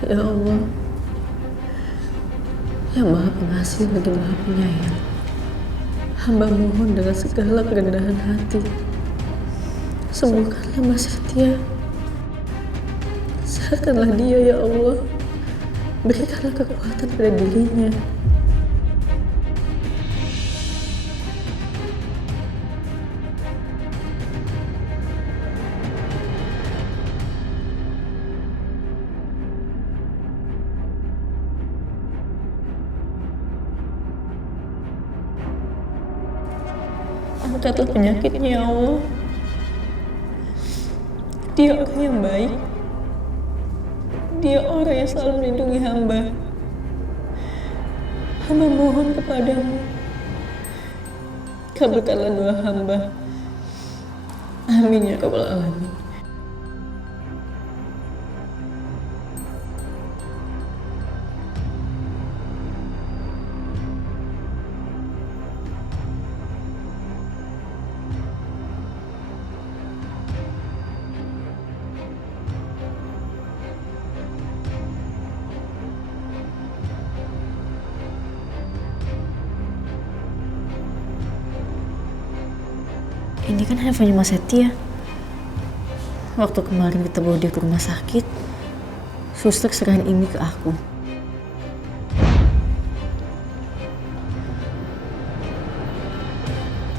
Ya Allah, yang Maha Pengasih lagi Maha Penyayang, hamba mohon dengan segala kerendahan hati, sembuhkanlah Mas Setia. Sehatkanlah dia ya Allah. Berikanlah kekuatan pada dirinya. Angkatlah penyakitnya ya Allah. Dia orang yang baik. Dia orang yang selalu melindungi hamba. Hamba mohon kepadamu, kabulkanlah doa hamba. Amin ya rabbal alamin. Ini kan handphonenya Mas Setia. Waktu kemarin kita bawa dia ke rumah sakit, suster serahin ini ke aku.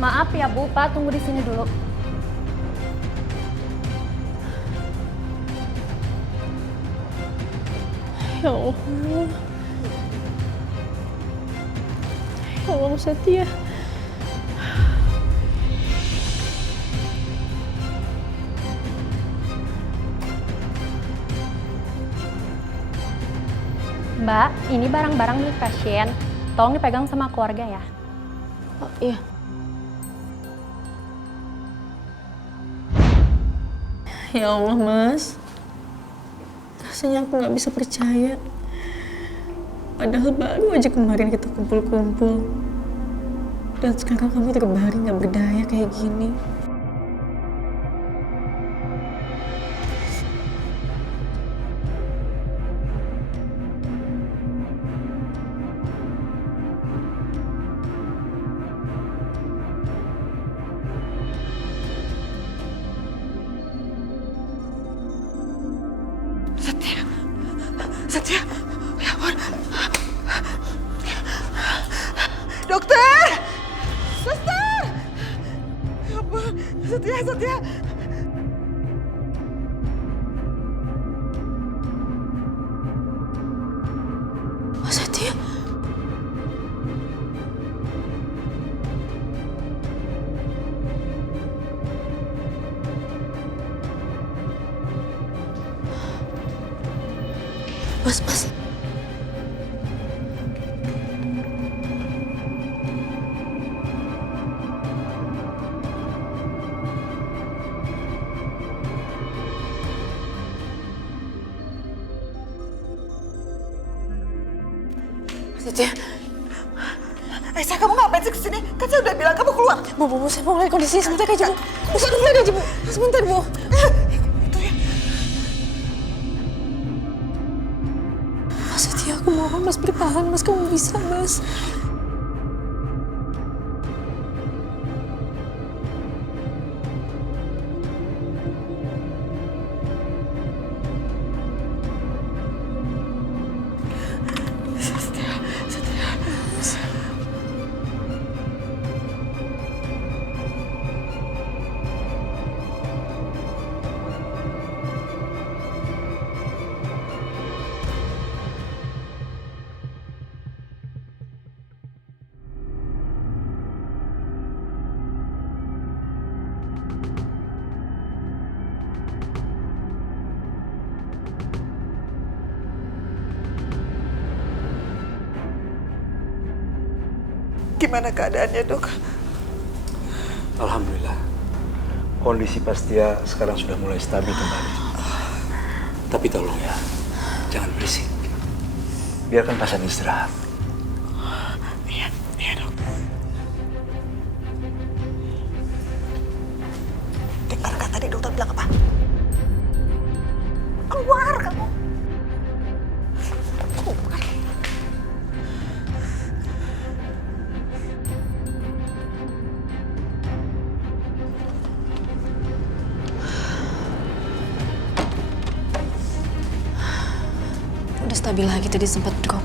Maaf ya Bu, Pak tunggu di sini dulu. Ya Allah. Ya Allah Mas Setia. Mbak, ini barang-barang milik pasien. Tolong dipegang sama keluarga ya. Oh iya. Ya Allah Mas, rasanya aku gak bisa percaya. Padahal baru aja kemarin kita kumpul-kumpul, dan sekarang kamu terbaring gak berdaya kayak gini. Setia, ya ampun. Dokter! Suster! Ya ampun, Setia. Mas Setia? Mas. Setia. Aisyah, kamu ngapain sih kesini? Kan saya udah bilang kamu keluar. Bu, saya mau ngeliat kondisi sebentar aja, Bu. Sebentar aja, Bu. Sebentar, Bu. Itu ya. Mas Setia, aku mohon Mas bertahan. Mas, kamu bisa, Mas. Gimana keadaannya, Dok? Alhamdulillah, kondisi Pastia sekarang sudah mulai stabil kembali. Tapi tolong ya, jangan berisik. Biarkan pasien istirahat. Iya, Dok. Dengar kan tadi dokter bilang apa? Keluar kamu. udah stabil lagi, tadi sempat drop.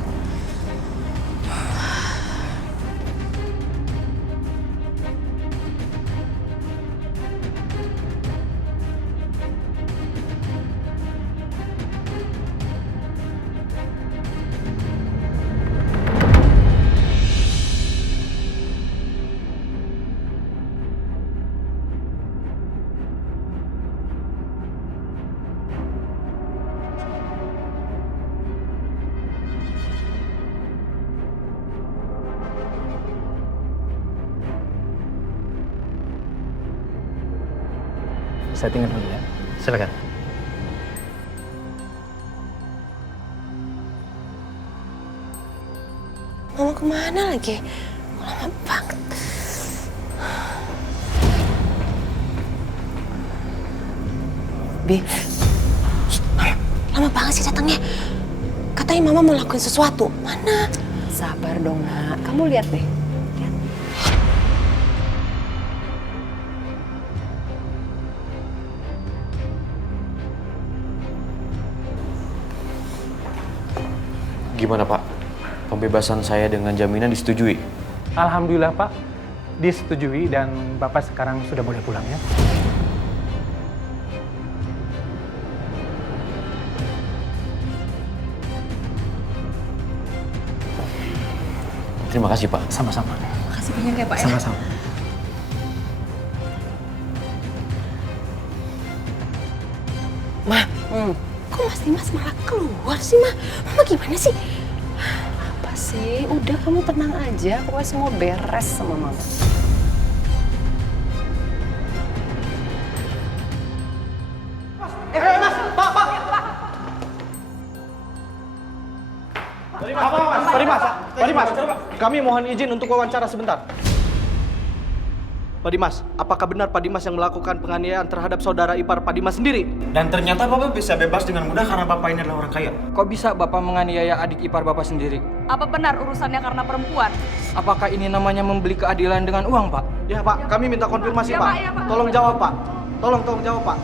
Settingan dulu ya. Silakan. Mama kemana lagi? Lama banget. Bi, lama banget sih datangnya. Katanya Mama mau lakuin sesuatu. Mana? Sabar dong, Nak. Kamu lihat deh. Lihat. Gimana Pak? Pembebasan saya dengan jaminan disetujui? Alhamdulillah Pak, disetujui dan Bapak sekarang sudah boleh pulang ya. Terima kasih Pak. Sama-sama. Makasih banyak ya Pak ya. Sama-sama. Ma, kok Mas Dimas malah keluar sih, Ma? Mama gimana sih? Apa sih? Udah kamu tenang aja, pokoknya semua beres sama Mama. Pak Dimas, kami mohon izin untuk wawancara sebentar. Pak Dimas, apakah benar Pak Dimas yang melakukan penganiayaan terhadap saudara ipar Pak Dimas sendiri? Dan ternyata Bapak bisa bebas dengan mudah karena Bapak ini adalah orang kaya. Kok bisa Bapak menganiaya adik ipar Bapak sendiri? Apa benar urusannya karena perempuan? Apakah ini namanya membeli keadilan dengan uang, Pak? Ya Pak, kami minta konfirmasi Ya, Pak. Pak, ya, Pak. Tolong jawab Pak. Tolong jawab Pak.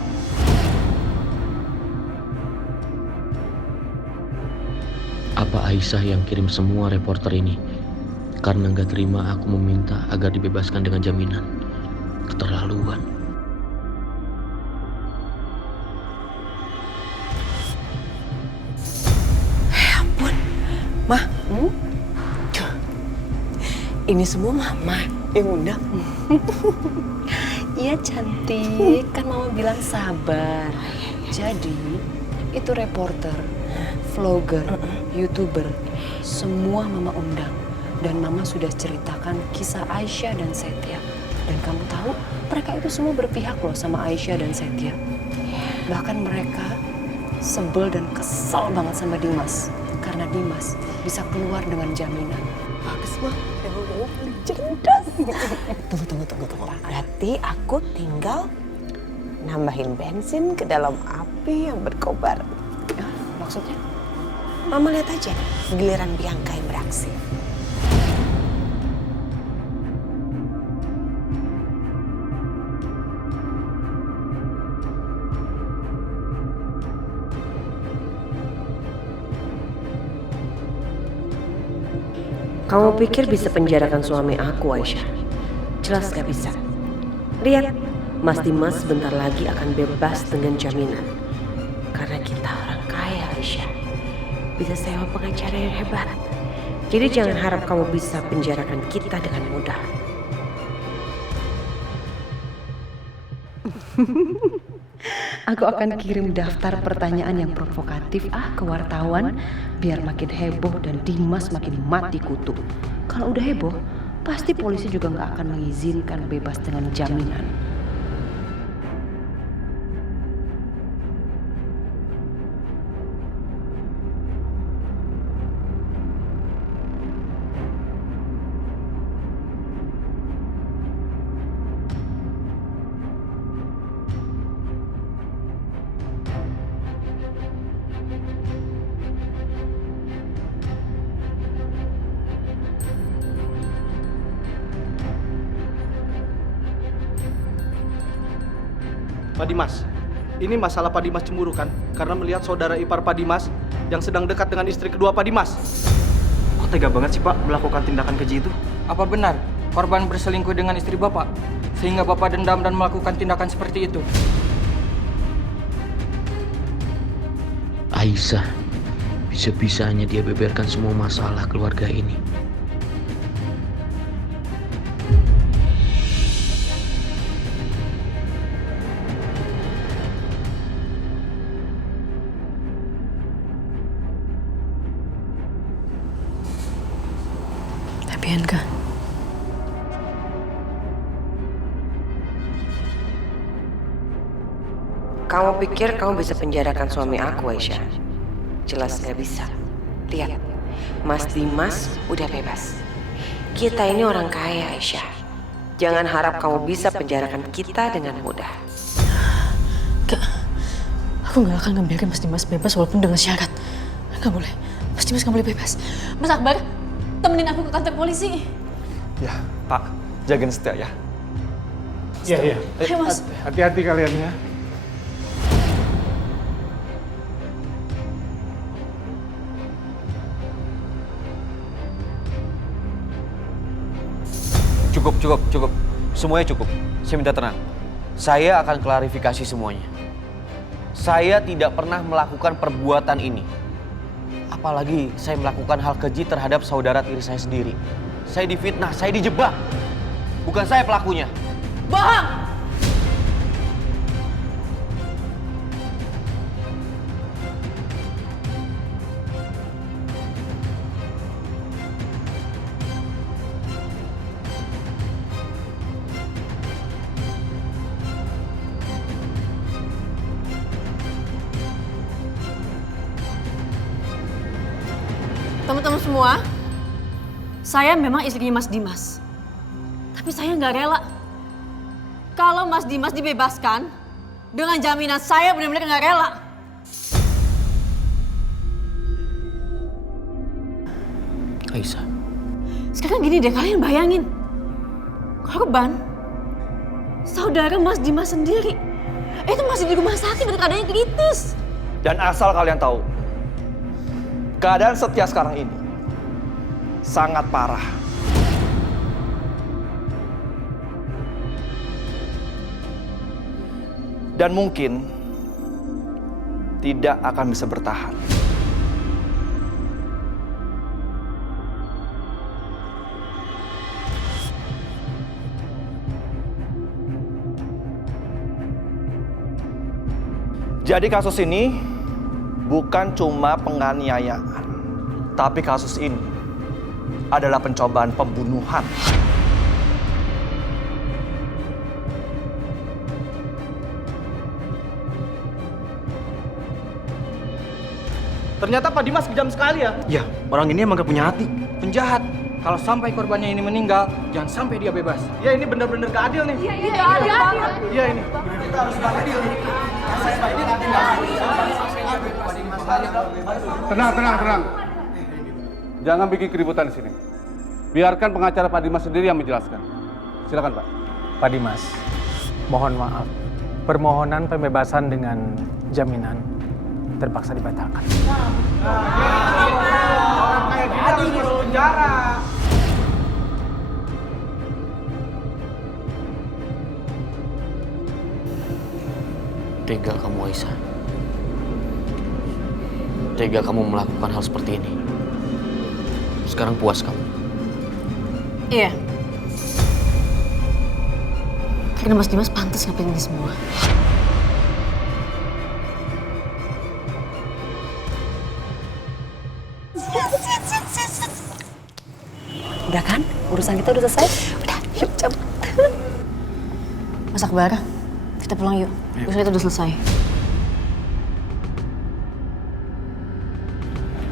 Apa Aisyah yang kirim semua reporter ini? Karena nggak terima aku meminta agar dibebaskan dengan jaminan. Keterlaluan. Ampun, Ma. Ini semua Mama yang undang. Iya cantik, kan Mama bilang sabar. Jadi, itu reporter, vlogger, YouTuber, semua Mama undang. Dan Mama sudah ceritakan kisah Aisyah dan Setia. Dan kamu tahu, mereka itu semua berpihak loh sama Aisyah dan Setia. Bahkan mereka sebel dan kesal banget sama Dimas. Karena Dimas bisa keluar dengan jaminan. Bagus, Ma. Cerdas. Tunggu. Berarti aku tinggal nambahin bensin ke dalam api yang berkobar. Maksudnya? Mama lihat aja giliran Bianca yang beraksi. Kamu pikir bisa penjarakan suami aku, Aisyah? Jelas gak bisa. Lihat, Mas Dimas sebentar lagi akan bebas dengan jaminan. Karena kita orang kaya, Aisyah. Bisa sewa pengacara yang hebat. Jadi jangan harap kamu bisa penjarakan kita dengan mudah. Aku akan kirim daftar pertanyaan yang provokatif ke wartawan biar makin heboh dan Dimas makin mati kutu. Kalau udah heboh, pasti polisi juga nggak akan mengizinkan bebas dengan jaminan. Pak Dimas, ini masalah Pak Dimas cemburu kan? Karena melihat saudara ipar Pak Dimas yang sedang dekat dengan istri kedua Pak Dimas. Kok tega banget sih Pak melakukan tindakan keji itu? Apa benar korban berselingkuh dengan istri Bapak? Sehingga Bapak dendam dan melakukan tindakan seperti itu? Aisyah, bisa-bisanya dia beberkan semua masalah keluarga ini. Tapi Anka, kamu pikir kamu bisa penjarakan suami aku, Aisyah? Jelas gak bisa. Lihat, Mas Dimas udah bebas. Kita ini orang kaya, Aisyah. Jangan harap kamu bisa penjarakan kita dengan mudah. Aku gak akan ngebiarin Mas Dimas bebas walaupun dengan syarat. Gak boleh. Mas Dimas gak boleh bebas. Mas Akbar, temenin aku ke kantor polisi. Ya, Pak. Jagain Setia ya. Iya. Ayo, Mas. Hati-hati kalian ya. Cukup. Semuanya cukup. Saya minta tenang. Saya akan klarifikasi semuanya. Saya tidak pernah melakukan perbuatan ini. Apalagi saya melakukan hal keji terhadap saudara tiri saya sendiri. Saya difitnah, saya dijebak. Bukan saya pelakunya. Bohong! Teman-teman semua, saya memang istrinya Mas Dimas. Tapi saya nggak rela. Kalau Mas Dimas dibebaskan, dengan jaminan saya benar-benar nggak rela. Aisyah, Sekarang gini deh, kalian bayangin. Korban, saudara Mas Dimas sendiri. Itu masih di rumah sakit dan keadaannya kritis. Dan asal kalian tahu, keadaan Setia sekarang ini sangat parah. Dan mungkin tidak akan bisa bertahan. Jadi kasus ini bukan cuma penganiayaan, tapi kasus ini adalah pencobaan pembunuhan. Ternyata Pak Dimas kejam sekali ya. Ya, orang ini emang gak punya hati. Penjahat. Kalau sampai korbannya ini meninggal, jangan sampai dia bebas. Ya ini benar-benar gak adil nih. Iya, adil. Iya ini. Kita harus adil nih. Tenang. Jangan bikin keributan di sini. Biarkan pengacara Pak Dimas sendiri yang menjelaskan. Silakan, Pak. Pak Dimas, mohon maaf. Permohonan pembebasan dengan jaminan terpaksa dibatalkan. Orang kayak gini harus masuk penjara. tega kamu Aisyah. Tega kamu melakukan hal seperti ini. Sekarang puas kamu? Iya. Karena Mas Dimas pantas ngapain ini semua. Udah kan? Urusan kita udah selesai? Udah, yuk cabut. Mas Akbar, kita pulang yuk. Urusan kita udah selesai.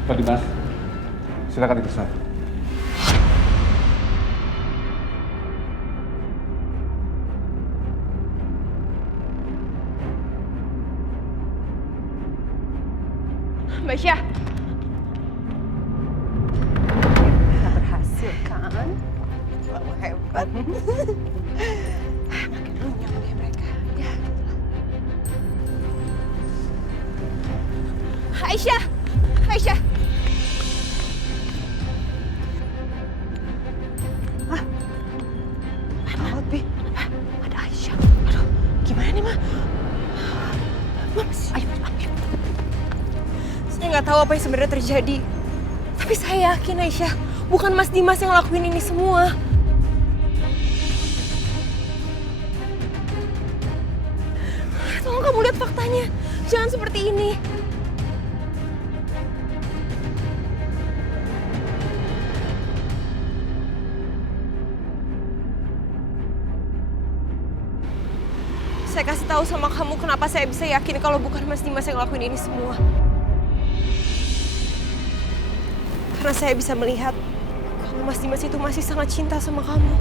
Pak Dimas, silakan diperiksa. Mbak Syah. Berhasil kan? Wah, hebat. Makin runyam deh mereka. Ya. Aisyah. Aisyah. Gawat, Bi. Ada Aisyah. Aduh, gimana nih, Ma? Ayo. Saya nggak tahu apa yang sebenarnya terjadi. Tapi saya yakin Aisyah, bukan Mas Dimas yang ngelakuin ini semua. Tolong kamu lihat faktanya. Jangan seperti ini. Saya kasih tahu sama kamu kenapa saya bisa yakin kalau bukan Mas Dimas yang ngelakuin ini semua. Karena saya bisa melihat kalau Mas Dimas itu masih sangat cinta sama kamu.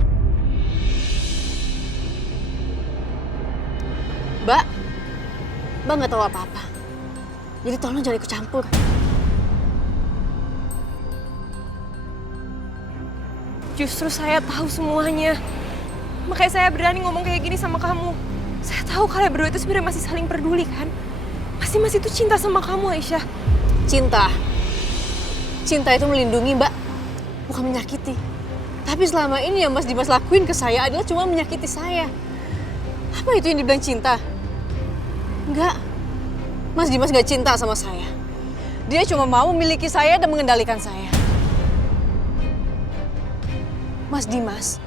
Mbak nggak tahu apa-apa. Jadi tolong jangan ikut campur. Justru saya tahu semuanya. Makanya saya berani ngomong kayak gini sama kamu. Saya tahu kalian berdua itu sebenarnya masih saling peduli kan? Mas Dimas itu cinta sama kamu, Aisyah. Cinta itu melindungi, Mbak, bukan menyakiti. Tapi selama ini yang Mas Dimas lakuin ke saya adalah cuma menyakiti saya. Apa itu yang dibilang cinta? Enggak. Mas Dimas gak cinta sama saya. Dia cuma mau memiliki saya dan mengendalikan saya. Mas Dimas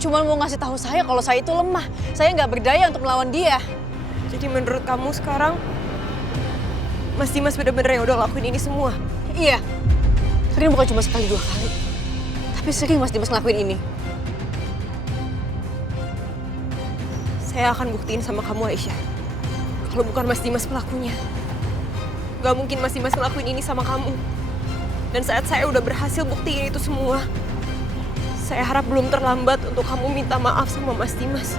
cuma mau ngasih tahu saya kalau saya itu lemah. Saya nggak berdaya untuk melawan dia. Jadi menurut kamu sekarang, Mas Dimas bener-bener yang udah ngelakuin ini semua? Iya. Sering bukan cuma sekali 2 kali. Tapi sering Mas Dimas ngelakuin ini. Saya akan buktiin sama kamu, Aisyah. Kalau bukan Mas Dimas pelakunya. Gak mungkin Mas Dimas ngelakuin ini sama kamu. Dan saat saya udah berhasil buktiin itu semua, saya harap belum terlambat untuk kamu minta maaf sama Mas Dimas.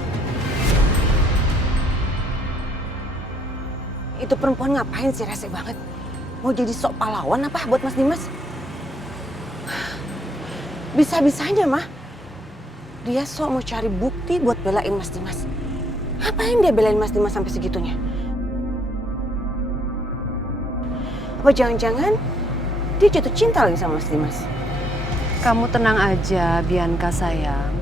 Itu perempuan ngapain sih rese banget? Mau jadi sok pahlawan apa buat Mas Dimas? Bisa-bisanya, Mah. Dia sok mau cari bukti buat belain Mas Dimas. Ngapain dia belain Mas Dimas sampai segitunya? Apa jangan-jangan dia jatuh cinta lagi sama Mas Dimas? Kamu tenang aja, Bianca sayang.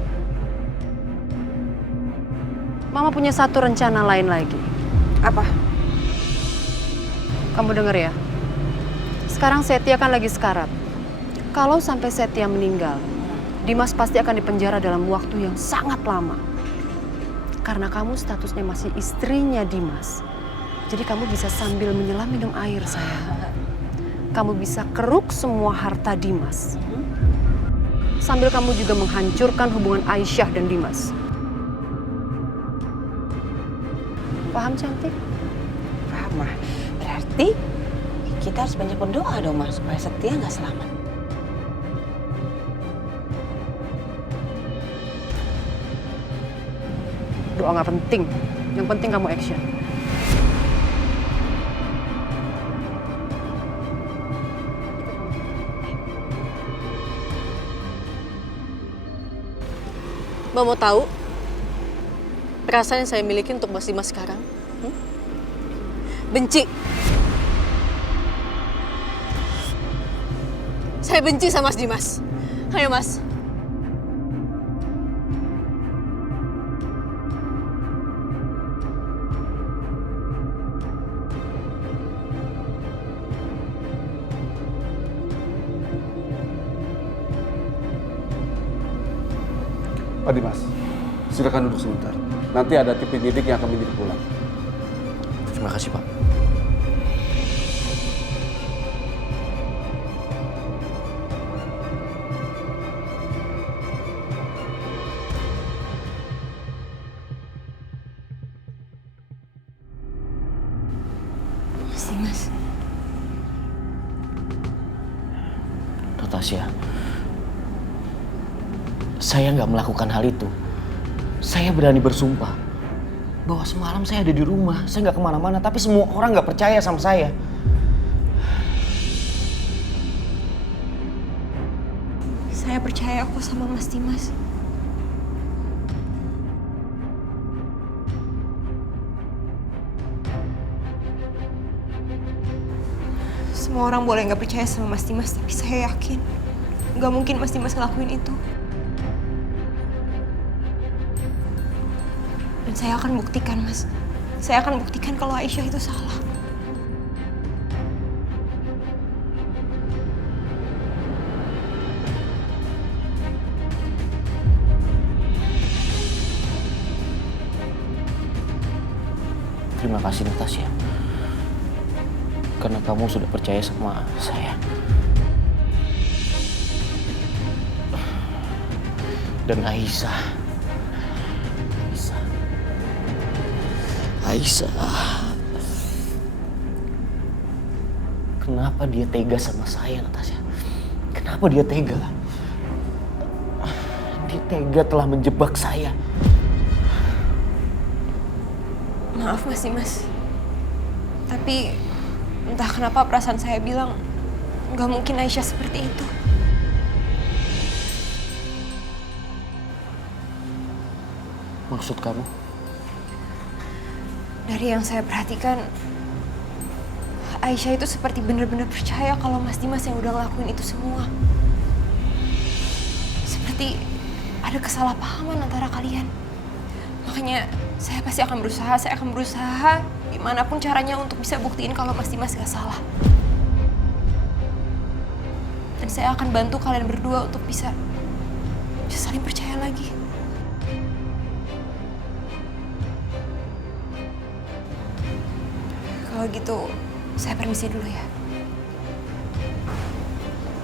Mama punya satu rencana lain lagi. Apa? Kamu denger ya. Sekarang Setia kan lagi sekarat. Kalau sampai Setia meninggal, Dimas pasti akan dipenjara dalam waktu yang sangat lama. Karena kamu statusnya masih istrinya Dimas. Jadi kamu bisa sambil menyelam minum air, sayang. Kamu bisa keruk semua harta Dimas. Sambil kamu juga menghancurkan hubungan Aisyah dan Dimas. Paham, cantik? Paham, Mah. Berarti kita harus banyak berdoa dong, Mah, supaya Setia nggak selamat. Doa nggak penting. Yang penting kamu action. Mbak mau tahu perasaan yang saya miliki untuk Mas Dimas sekarang? Benci. Saya benci sama Mas Dimas. Ayo, Mas. Pak Dimas, silakan duduk sebentar. Nanti ada tim penyidik yang akan menyidik pulang. Terima kasih, Pak. Mas Dimas. Tasya, saya nggak melakukan hal itu. Saya berani bersumpah bahwa semalam saya ada di rumah, saya nggak kemana-mana, tapi semua orang nggak percaya sama saya. Saya percaya kok sama Mas Dimas. Semua orang boleh nggak percaya sama Mas Dimas, tapi saya yakin nggak mungkin Mas Dimas ngelakuin itu. Dan saya akan buktikan, Mas. Saya akan buktikan kalau Aisyah itu salah. Terima kasih Natasha, karena kamu sudah percaya sama saya. Dan Aisyah. Kenapa dia tega sama saya, Natasha? Kenapa dia tega? Dia tega telah menjebak saya. Maaf Mas Dimas, tapi entah kenapa perasaan saya bilang nggak mungkin Aisyah seperti itu. Maksud kamu? Dari yang saya perhatikan, Aisyah itu seperti benar-benar percaya kalau Mas Dimas yang udah ngelakuin itu semua. Seperti ada kesalahpahaman antara kalian. Makanya saya pasti akan berusaha, gimana pun caranya untuk bisa buktiin kalau Mas Dimas gak salah. Dan saya akan bantu kalian berdua untuk bisa saling percaya lagi. Kalau gitu, saya permisi dulu ya.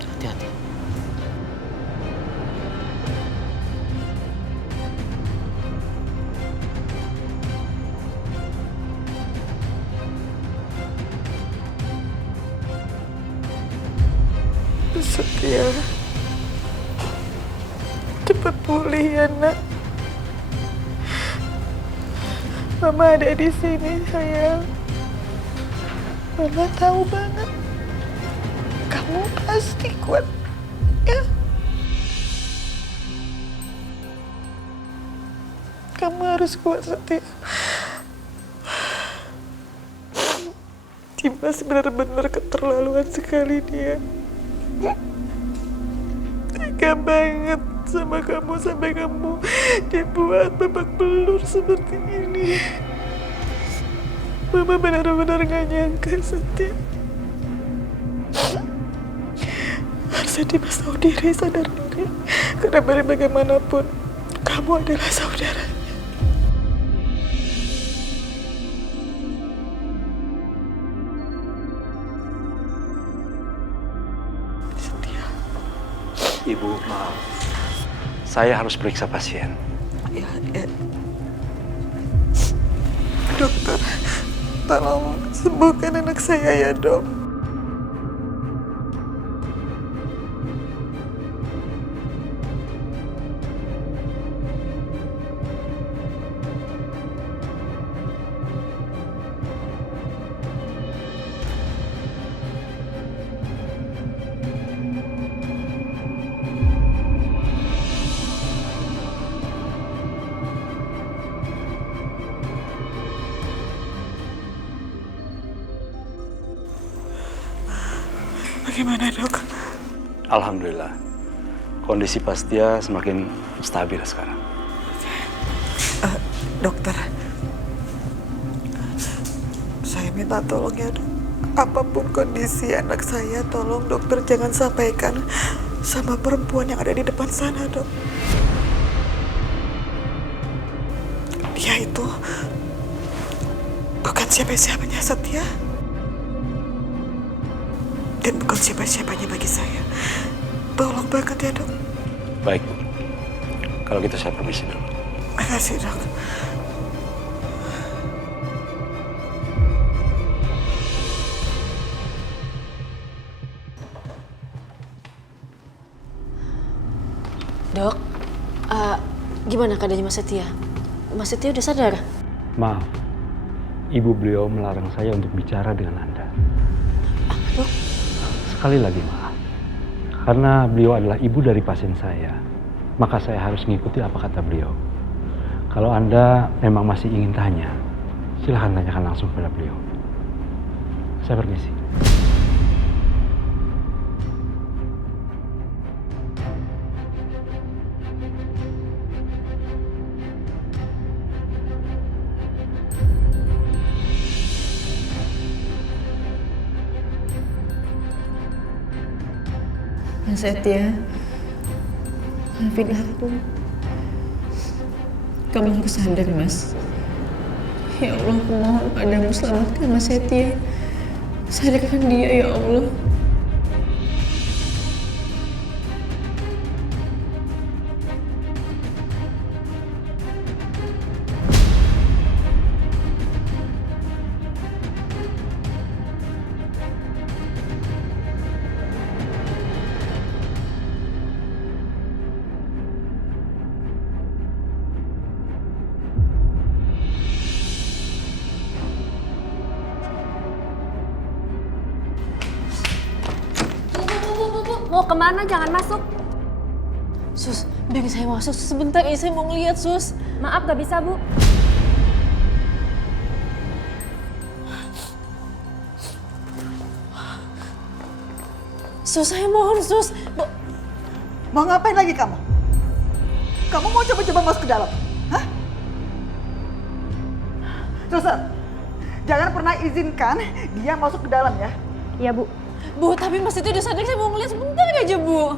Hati-hati. Setia, cepat pulih ya nak. Mama ada di sini sayang. Mama tahu banget kamu pasti kuat ya. Kamu harus kuat Setia. Dimas benar-benar keterlaluan sekali dia. Tega banget sama kamu sampai kamu dibuat babak belur seperti ini. Mama benar-benar gak nyangka Setia. Harusnya Dimas tahu diri, sadar diri. Karena dari bagaimanapun kamu adalah saudaranya. Ibu, maaf. Saya harus periksa pasien. Ya. Dokter, tolong sembuhkan anak saya ya dok. Bagaimana dok? Alhamdulillah, kondisi Pastia semakin stabil sekarang. Dokter, saya minta tolong ya dok. Apapun kondisi anak saya, tolong dokter jangan sampaikan sama perempuan yang ada di depan sana dok. Dia itu bukan siapa-siapanya Setia. Dan bukan siapa-siapanya bagi saya. Tolong banget ya dok. Baik, kalau gitu saya permisi dulu. Makasih dok. Dok, gimana keadaannya Mas Setia? Mas Setia udah sadar? Maaf, ibu beliau melarang saya untuk bicara dengan Anda. Dok? Sekali lagi maaf, karena beliau adalah ibu dari pasien saya, maka saya harus mengikuti apa kata beliau. Kalau Anda memang masih ingin tanya, silahkan tanyakan langsung pada beliau. Saya permisi. Mas Setia, maafin aku. Kamu harus sadar, Mas. Ya Allah, aku mohon padamu selamatkan Mas Setia. Sadarkan dia, ya Allah. Mau kemana? Jangan masuk. Sus, biarin saya masuk sebentar ini, saya mau ngeliat, Sus. Maaf, gak bisa, Bu. Sus, saya mohon, Sus. Mau ngapain lagi kamu? Kamu mau coba-coba masuk ke dalam? Hah? Suster, jangan pernah izinkan dia masuk ke dalam ya. Iya, Bu. Bu, tapi Mas itu udah sadar, saya mau ngeliat sebentar aja, Bu.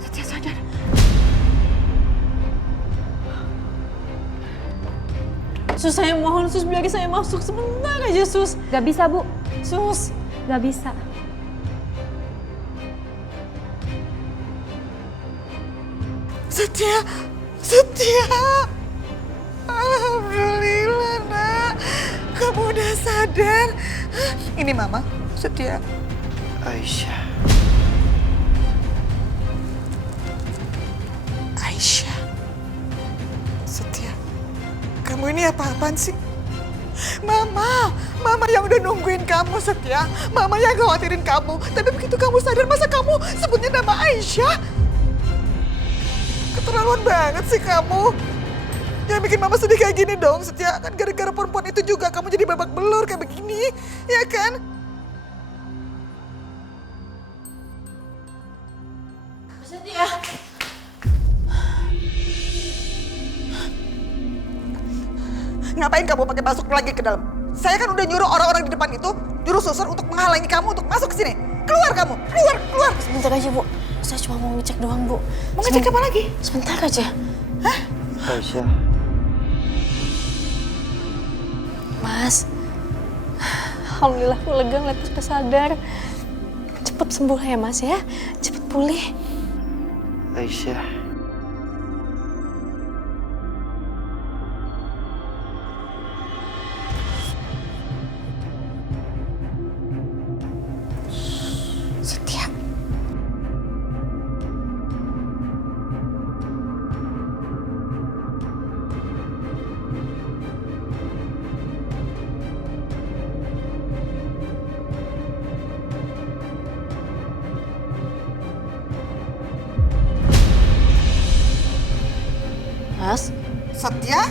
Setia sadar. Sus, saya mohon, Sus, biarin saya masuk sebentar aja, Sus. Gak bisa, Bu. Sus. Gak bisa. Setia, Setia. Alhamdulillah, Nak. Kamu udah sadar. Ini Mama, Setia. Aisyah. Aisyah. Setia. Kamu ini apa-apaan sih? Mama yang udah nungguin kamu, Setia. Mama yang khawatirin kamu. Tapi begitu kamu sadar, masa kamu sebutnya nama Aisyah? Keterlaluan banget sih kamu. Yang bikin Mama sedih kayak gini dong, Setia. Kan gara-gara perempuan itu juga kamu jadi babak belur kayak begini, ya kan? Setia. Ngapain kamu pakai masuk lagi ke dalam? Saya kan udah nyuruh orang-orang di depan itu, nyuruh suster untuk menghalangi kamu untuk masuk ke sini. Keluar kamu, keluar. Sebentar aja, Bu. Saya cuma mau ngecek doang, Bu. Mau ngecek apa lagi? Sebentar aja. Hah? Aisyah. Mas, alhamdulillah aku lega ngeliat Mas sadar. Cepet sembuh ya, Mas ya. Cepet pulih. Aisyah. Setia. Mas? Setia?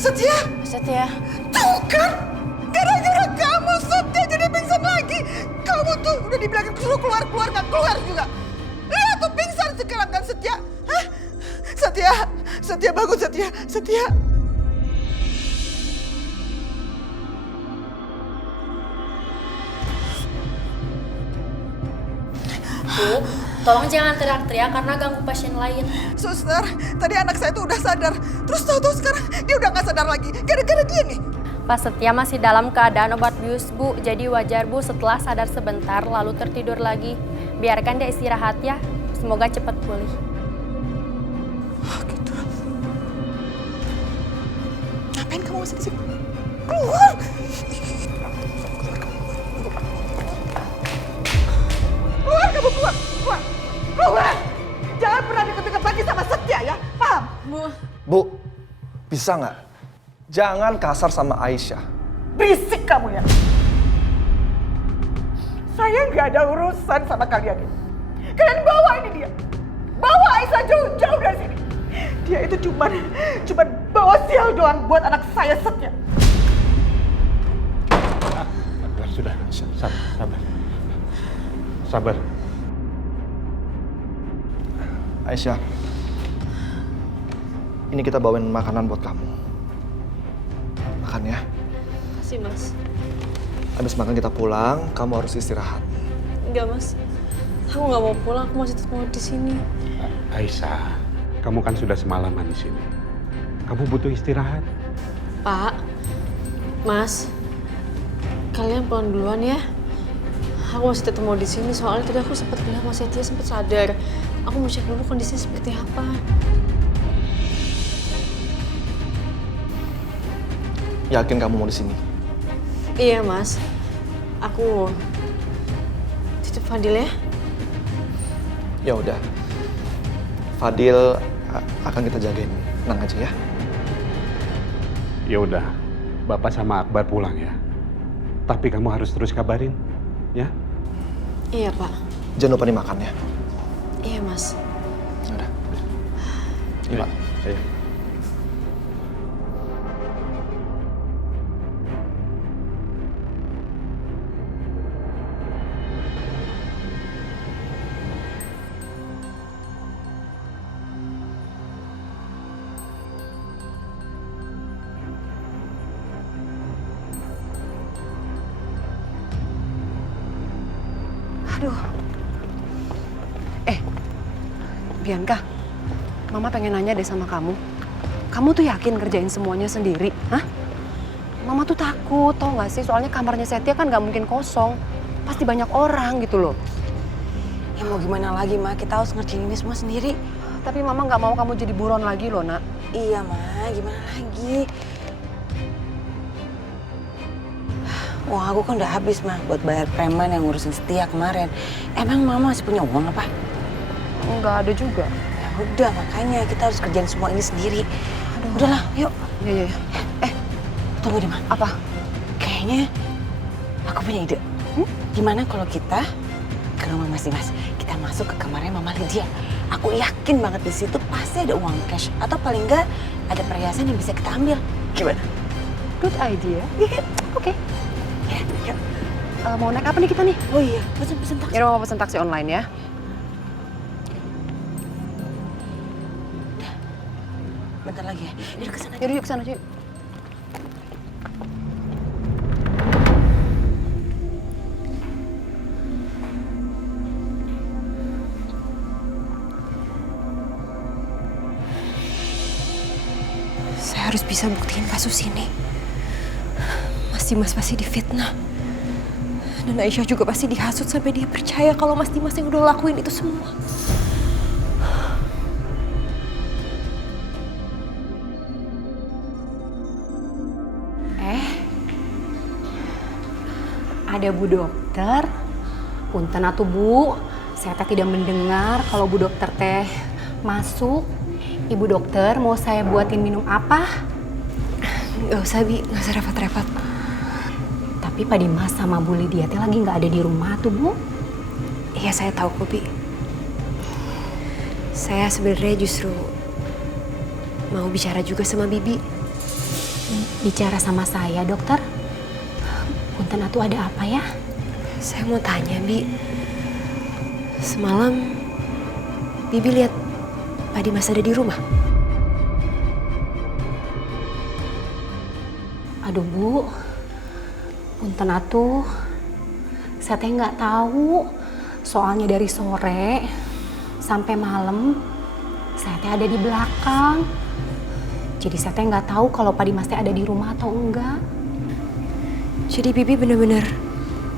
Setia? Setia. Tuh kan, gara-gara kamu Setia jadi pingsan lagi. Kamu tuh udah dibilangin suruh keluar, nggak keluar juga. Lihat tuh pingsan sekarang kan Setia. Hah? Setia bangun Setia. Bu, tolong jangan teriak-teriak karena ganggu pasien lain. Suster, tadi anak saya tuh udah sadar. Terus tahu-tahu sekarang dia udah nggak sadar lagi. Gara-gara dia nih. Pak Setia masih dalam keadaan obat bius, Bu. Jadi wajar, Bu, setelah sadar sebentar lalu tertidur lagi. Biarkan dia istirahat ya. Semoga cepat pulih. Gitu. Ngapain kamu masih di sini? Keluar! Keluar! Jangan pernah deket-deket lagi sama Setia ya, paham? Bu, bisa nggak? Jangan kasar sama Aisyah. Berisik kamu ya! Saya nggak ada urusan sama kalian ini. Kalian bawa ini dia. Bawa Aisyah jauh-jauh dari sini. Dia itu cuman bawa sial doang buat anak saya Setia. Sudah, sabar. Aisyah, ini kita bawain makanan buat kamu. Makan ya. Makasih, Mas. Habis makan kita pulang, kamu harus istirahat. Enggak, Mas. Aku nggak mau pulang, aku masih tetap mau di sini. Aisyah, kamu kan sudah semalaman di sini. Kamu butuh istirahat. Pak, Mas, kalian pulang duluan ya. Aku masih tetap mau di sini soalnya tadi aku sempat bilang Mas Setia sempat sadar. Aku mau cek dulu kondisinya seperti apa. Yakin kamu mau di sini? Iya Mas, aku titip Fadil ya. Ya udah, Fadil akan kita jagain. Tenang aja ya. Ya udah, Bapak sama Akbar pulang ya. Tapi kamu harus terus kabarin, ya? Iya Pak. Jangan lupa dimakan ya. Iya Mas. Udah. Iya Pak. Ayo. Aduh. Bianca, Mama pengen nanya deh sama kamu. Kamu tuh yakin kerjain semuanya sendiri? Hah? Mama tuh takut, tau gak sih? Soalnya kamarnya Setia kan gak mungkin kosong. Pasti banyak orang gitu loh. Ya mau gimana lagi, Ma? Kita harus ngerjain ini semua sendiri. Tapi Mama gak mau kamu jadi buron lagi loh, Nak. Iya, Ma. Gimana lagi? Wah, aku kan udah habis, Ma, buat bayar preman yang ngurusin Setia kemarin. Emang Mama masih punya uang apa? Nggak ada juga. Ya udah, makanya kita harus kerjain semua ini sendiri. Udahlah, yuk. Iya. Tunggu deh, Ma. Apa? Kayaknya aku punya ide. Gimana kalau kita ke rumah Mas Dimas? Kita masuk ke kamarnya Mama Lydia. Aku yakin banget di situ pasti ada uang cash. Atau paling nggak ada perhiasan yang bisa kita ambil. Gimana? Good idea. Oke. Ya. Mau naik apa nih kita nih? Oh iya, pesen taksi. Ya, mau pesen taksi online ya. Bentar lagi ya. Yuk kesana. Yuk kesana, yuk. Saya harus bisa buktiin kasus ini. Mas Dimas pasti difitnah. Dan Aisyah juga pasti dihasut sampai dia percaya kalau Mas Dimas yang udah lakuin itu semua. Ada Bu Dokter. Punten atuh Bu, saya teh tidak mendengar kalau Bu Dokter teh masuk. Ibu Dokter mau saya buatin minum apa? Gak usah Bi, gak usah repot-repot. Tapi Pak Dimas sama Bu Lydia teh lagi nggak ada di rumah tuh Bu. Iya saya tahu kok Bi. Saya sebenarnya justru mau bicara juga sama Bibi. Bicara sama saya Dokter? Punten atuh ada apa ya? Saya mau tanya Bi. Semalam Bibi lihat Pak Dimas ada di rumah. Aduh Bu, punten atuh, saya teh nggak tahu. Soalnya dari sore sampai malam saya teh ada di belakang. Jadi saya teh nggak tahu kalau Pak Dimas teh ada di rumah atau enggak. Jadi Bibi benar-benar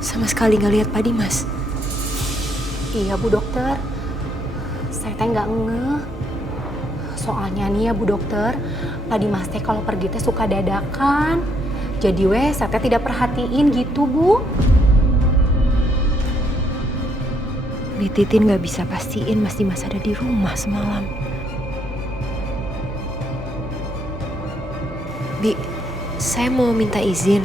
sama sekali nggak lihat Pak Dimas? Iya Bu Dokter, saya teh nggak ngeh. Soalnya nih ya Bu Dokter, Pak Dimas teh kalau pergi teh suka dadakan. Jadi saya teh tidak perhatiin gitu Bu. Bi Titin nggak bisa pastiin Mas Dimas ada di rumah semalam. Bi, saya mau minta izin.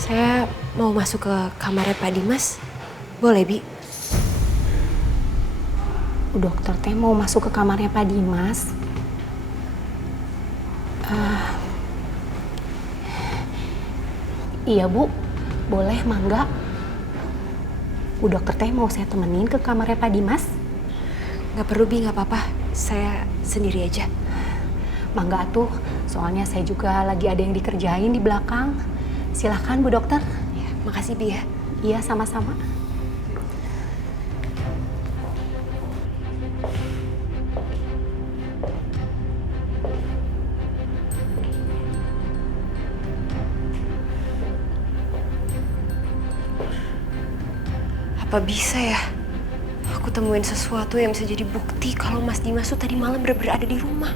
Saya mau masuk ke kamarnya Pak Dimas. Boleh, Bi? Bu Dokter teh mau masuk ke kamarnya Pak Dimas. Iya Bu, boleh mangga. Bu Dokter teh mau saya temenin ke kamarnya Pak Dimas? Nggak perlu Bi, nggak apa-apa. Saya sendiri aja. Mangga tuh, soalnya saya juga lagi ada yang dikerjain di belakang. Silahkan Bu Dokter. Ya, makasih Bi ya. Iya sama-sama. Apa bisa ya aku temuin sesuatu yang bisa jadi bukti kalau Mas Dimas tuh tadi malam bener-bener ada di rumah?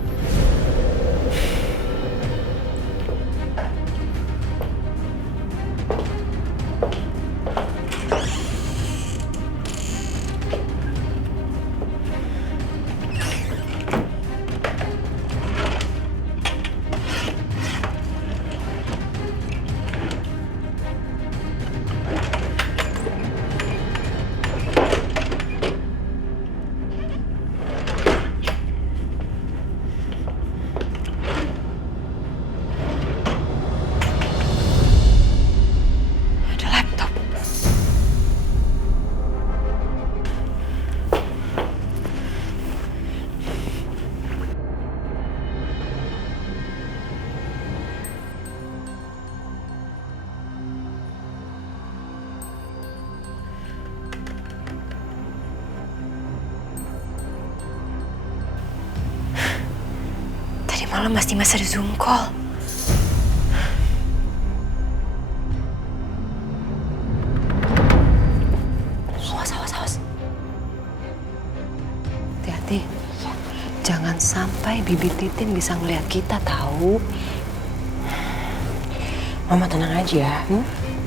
Malam Mas Dimas ada Zoom call. Awas. Hati-hati. Jangan sampai Bibi Titin bisa ngeliat kita tahu. Mama tenang aja.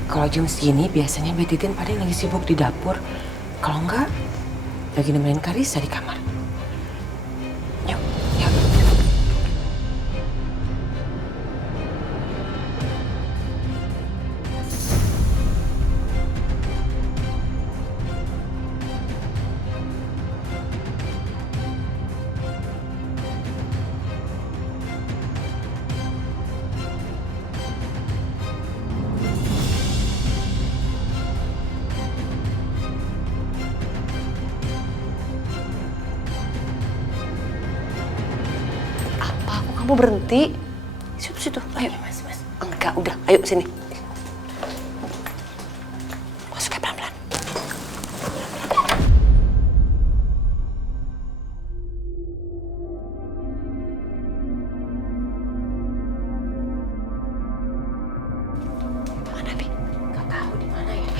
Kalau jam segini biasanya Bibi Titin paling lagi sibuk di dapur. Kalau enggak, lagi nemenin Karissa di kamar. Yuk. Kamu berhenti. Situ. Ayo, Mas. Enggak, udah. Ayo sini. Masuk pelan-pelan. Mana, Bi? Enggak tahu di mana ya.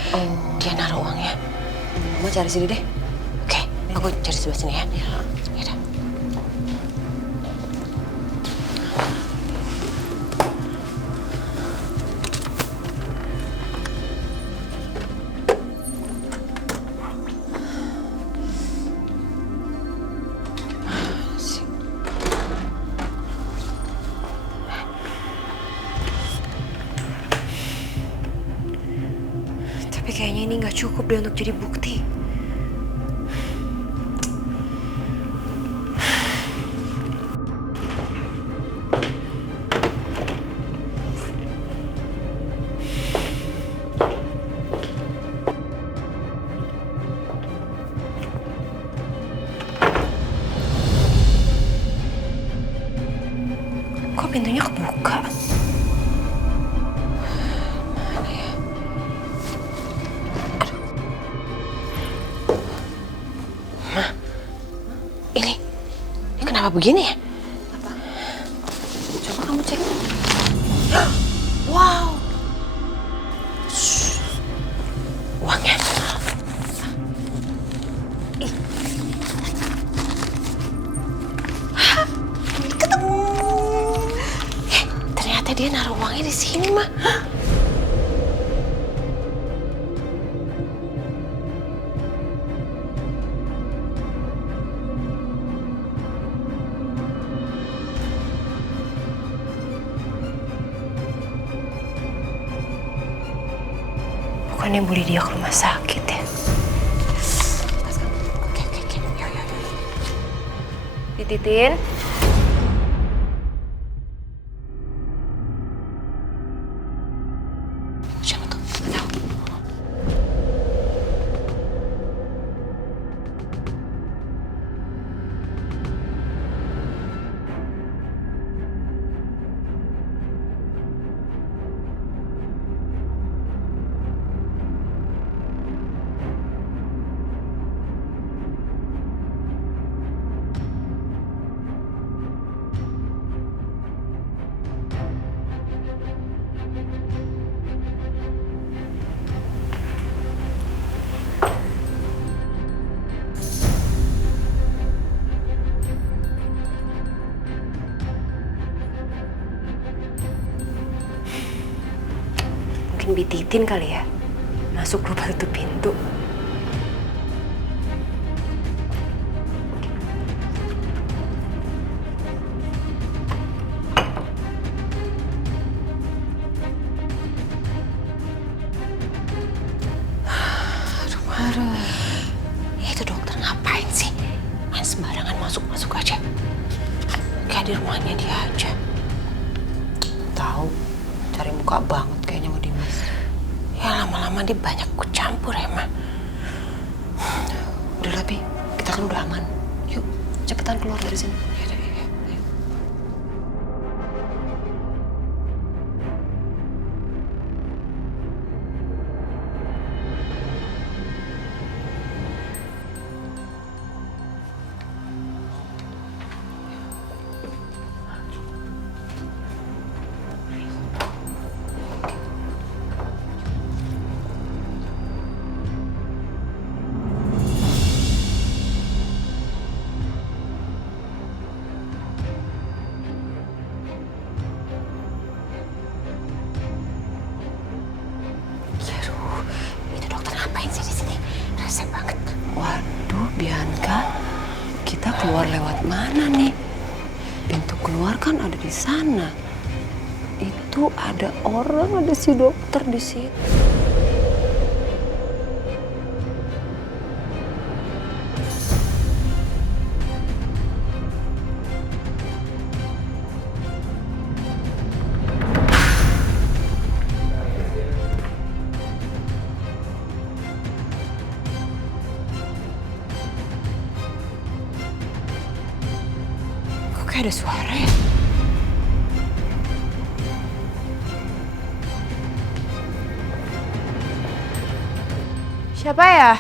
Dia naruh uangnya. Mama cari sini deh. Oke, aku cari sebelah sini ya. Iya. Tapi kayaknya ini nggak cukup deh untuk jadi bukti. Kok pintunya kebuka? Kenapa begini ya? Coba kamu cek. Wow. Uangnya. Ketemu. Ternyata dia naruh uangnya di sini, Ma. Bukannya bully dia ke rumah sakit ya? Oke. Yuk. Dititin. Siapa tuh? Bi Titin kali ya. Masuk lupa tutup pintu. Aduh. Itu dokter ngapain sih? Main sembarangan masuk-masuk aja. Kayak di rumahnya dia aja. Tahu, cari muka banget kayaknya sama Dimas. Ya lama-lama dia banyak ikut campur ya, Ma. Udah lebih, kita kan udah aman. Yuk, cepetan keluar dari sini. Waduh, Bianca, kita keluar lewat mana nih? Pintu keluar kan ada di sana. Itu ada orang, ada si dokter di situ. Kayak ada suara ya. Siapa ya?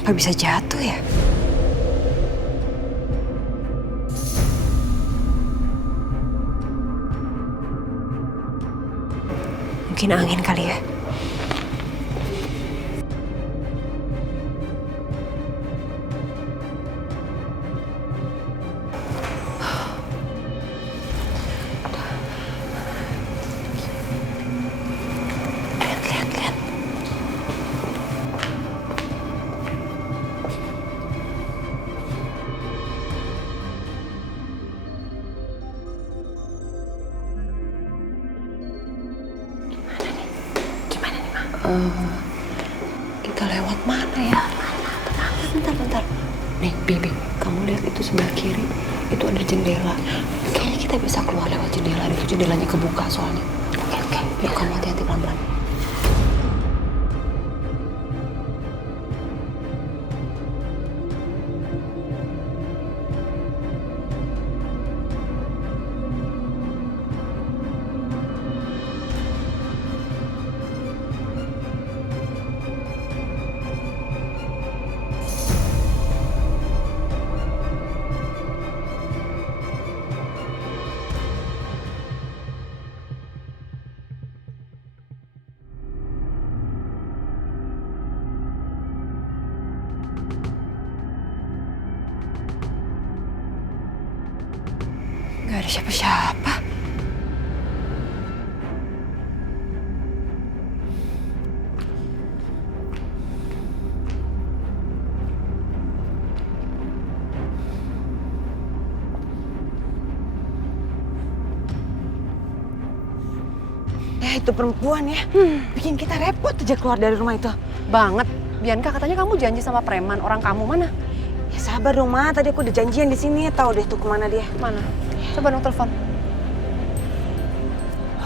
Kenapa bisa jatuh ya? Mungkin angin kali ya. Lihat. Kita lewat mana ya? Bentar. Nih, Bibi, kamu lihat itu sebelah kiri. Itu ada jendela. Kayaknya kita bisa keluar lewat jendela. Itu jendelanya kebuka soalnya. Oke. Yuk, kamu hati-hati pelan-pelan. Gak ada siapa-siapa. Itu perempuan ya, bikin kita repot aja keluar dari rumah itu. Banget. Bianca, katanya kamu janji sama preman. Orang kamu mana? Ya sabar dong, Ma. Tadi aku udah janjian di sini. Tahu deh tuh kemana dia. Mana? Coba dong telepon.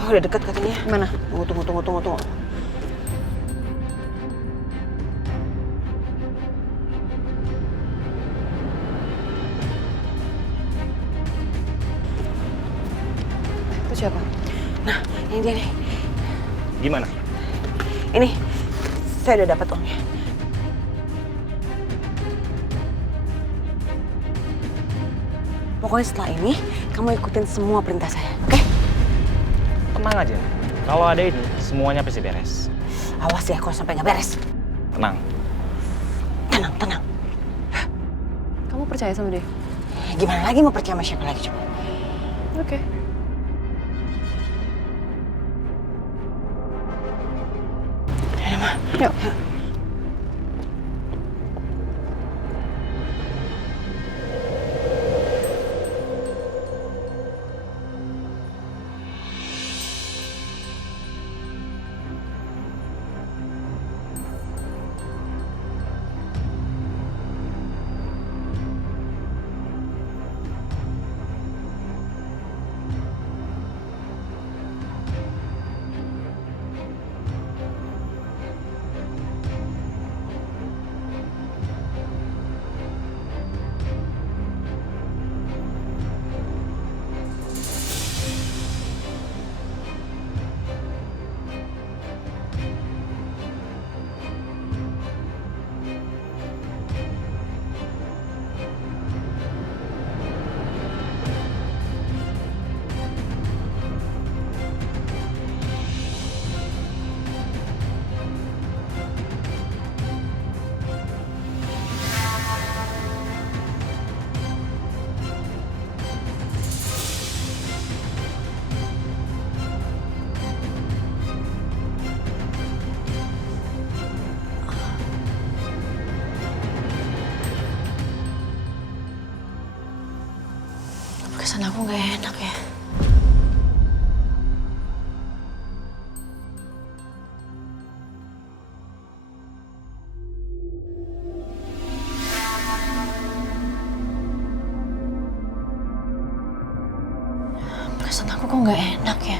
Oh, udah dekat katanya. Mana? Tunggu. Itu siapa? Nah, ini dia nih. Gimana? Ini, saya udah dapat uangnya. Pokoknya setelah ini, kamu ikutin semua perintah saya, oke? Tenang aja. Kalau ada ini, semuanya pasti beres. Awas ya kalau sampai nggak beres. Tenang. Tenang. Kamu percaya sama dia? Gimana lagi mau percaya sama siapa lagi coba? Oke. Yuk. Kesan aku nggak enak ya. Perasaan aku kok nggak enak ya.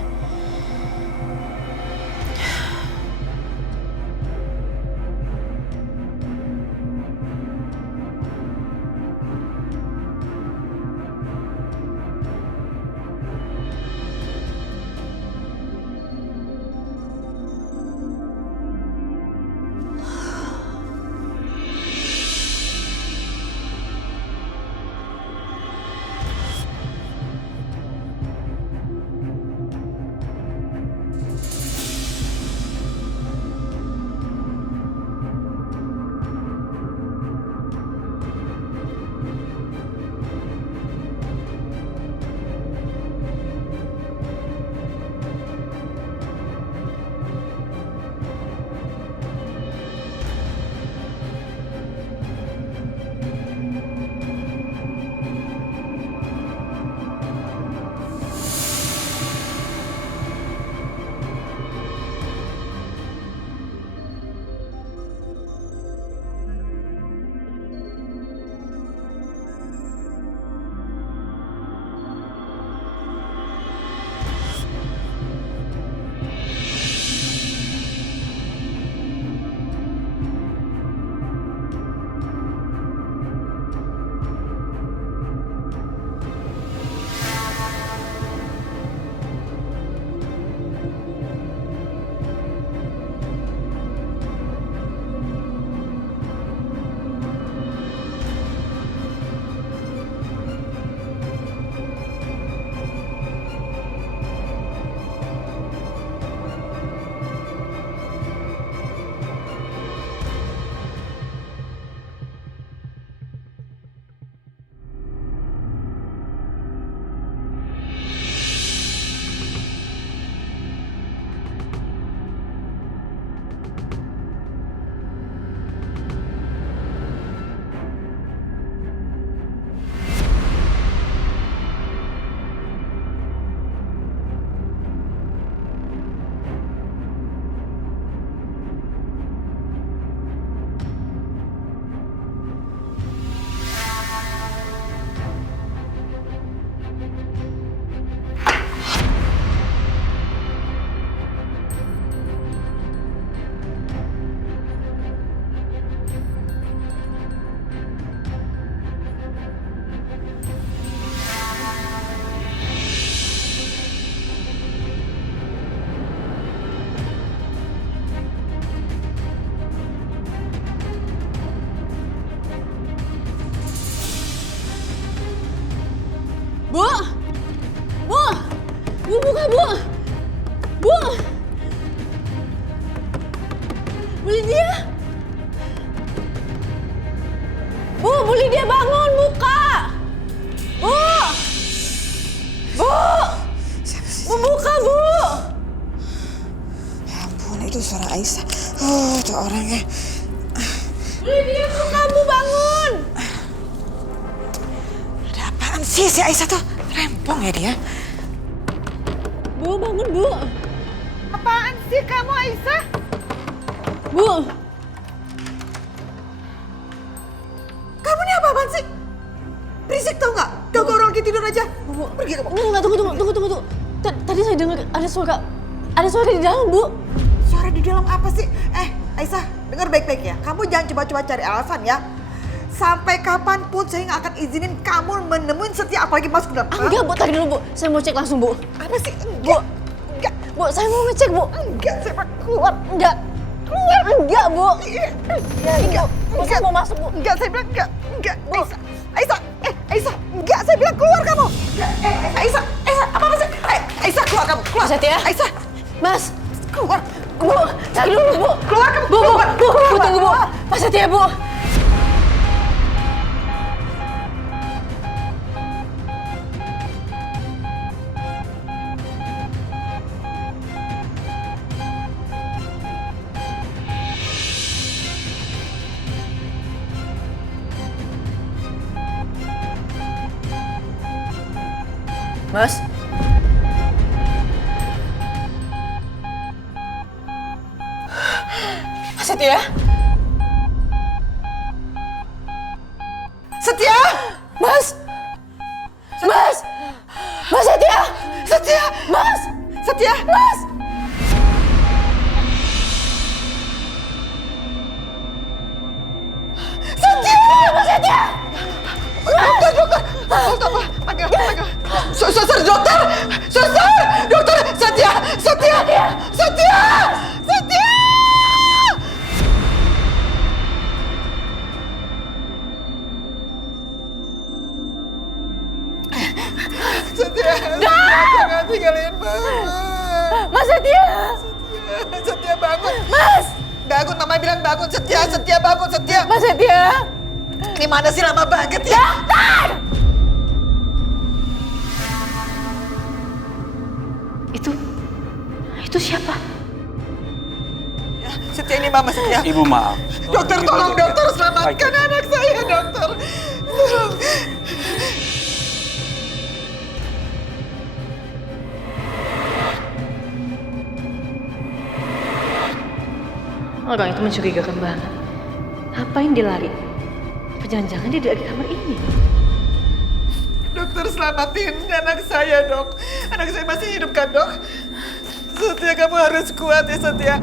Bu Lydia! Bu Lydia bangun, buka! Bu! Bu! Bu buka, Bu! Ya ampun, itu suara Aisyah. Itu orangnya. Bu Lydia, buka, Bu bangun! Ada apaan sih si Aisyah tuh? Rempong ya dia. Bu, bangun, Bu! Apaan sih kamu Aisyah? Bu! Kamu nih apa-apaan sih? Berisik tau nggak? Ganggu orang lagi tidur aja. Bu, pergi kamu. Enggak, tunggu. Tadi saya dengar ada suara di dalam, Bu. Suara di dalam apa sih? Aisyah, dengar baik-baik ya. Kamu jangan coba-coba cari alasan ya. Sampai kapanpun saya nggak akan izinin kamu menemuin Setia apalagi masuk ke dalam. Enggak, Bu, tadi dulu, Bu. Saya mau cek langsung, Bu. Apa sih? Bu, Bu, saya mau ngecek, Bu. Enggak, saya mau keluar. Enggak, enggak, Bu. Enggak, Bu, saya mau masuk, Bu. Enggak, saya bilang enggak. Bu. Aisyah, enggak, saya bilang keluar kamu. Aisyah, apa sih? Aisyah, keluar kamu, keluar. Setia. Aisyah. Mas. Keluar. Bu, cari dulu, Bu. Keluar kamu. Bu, tunggu, Bu. Mas Setia, Bu. Mas. Mas Setia? Setia! Mas! Mas! Mas Setia! Setia! Mas! Setia! Mas! Setia! Mas Setia! Dokter! Panggil. Suster, dokter! Setia! Setia, jangan tinggalin Mama. Mas Setia! Setia bangun. Mas! Bangun, Mama bilang bangun. Setia bangun, Setia. Mas Setia! Ini mana sih lama banget ya? Dokter! Itu siapa? Ya, Setia, ini Mama, Setia. Ibu maaf. Dokter, tolong dokter selamatkan anak saya, dokter. Tolong. Orang itu mencurigakan banget. Ngapain dia lari? Jangan-jangan dia di kamar ini. Dokter, selamatin anak saya, Dok. Anak saya masih hidup kan, Dok? Setia, kamu harus kuat ya, Setia.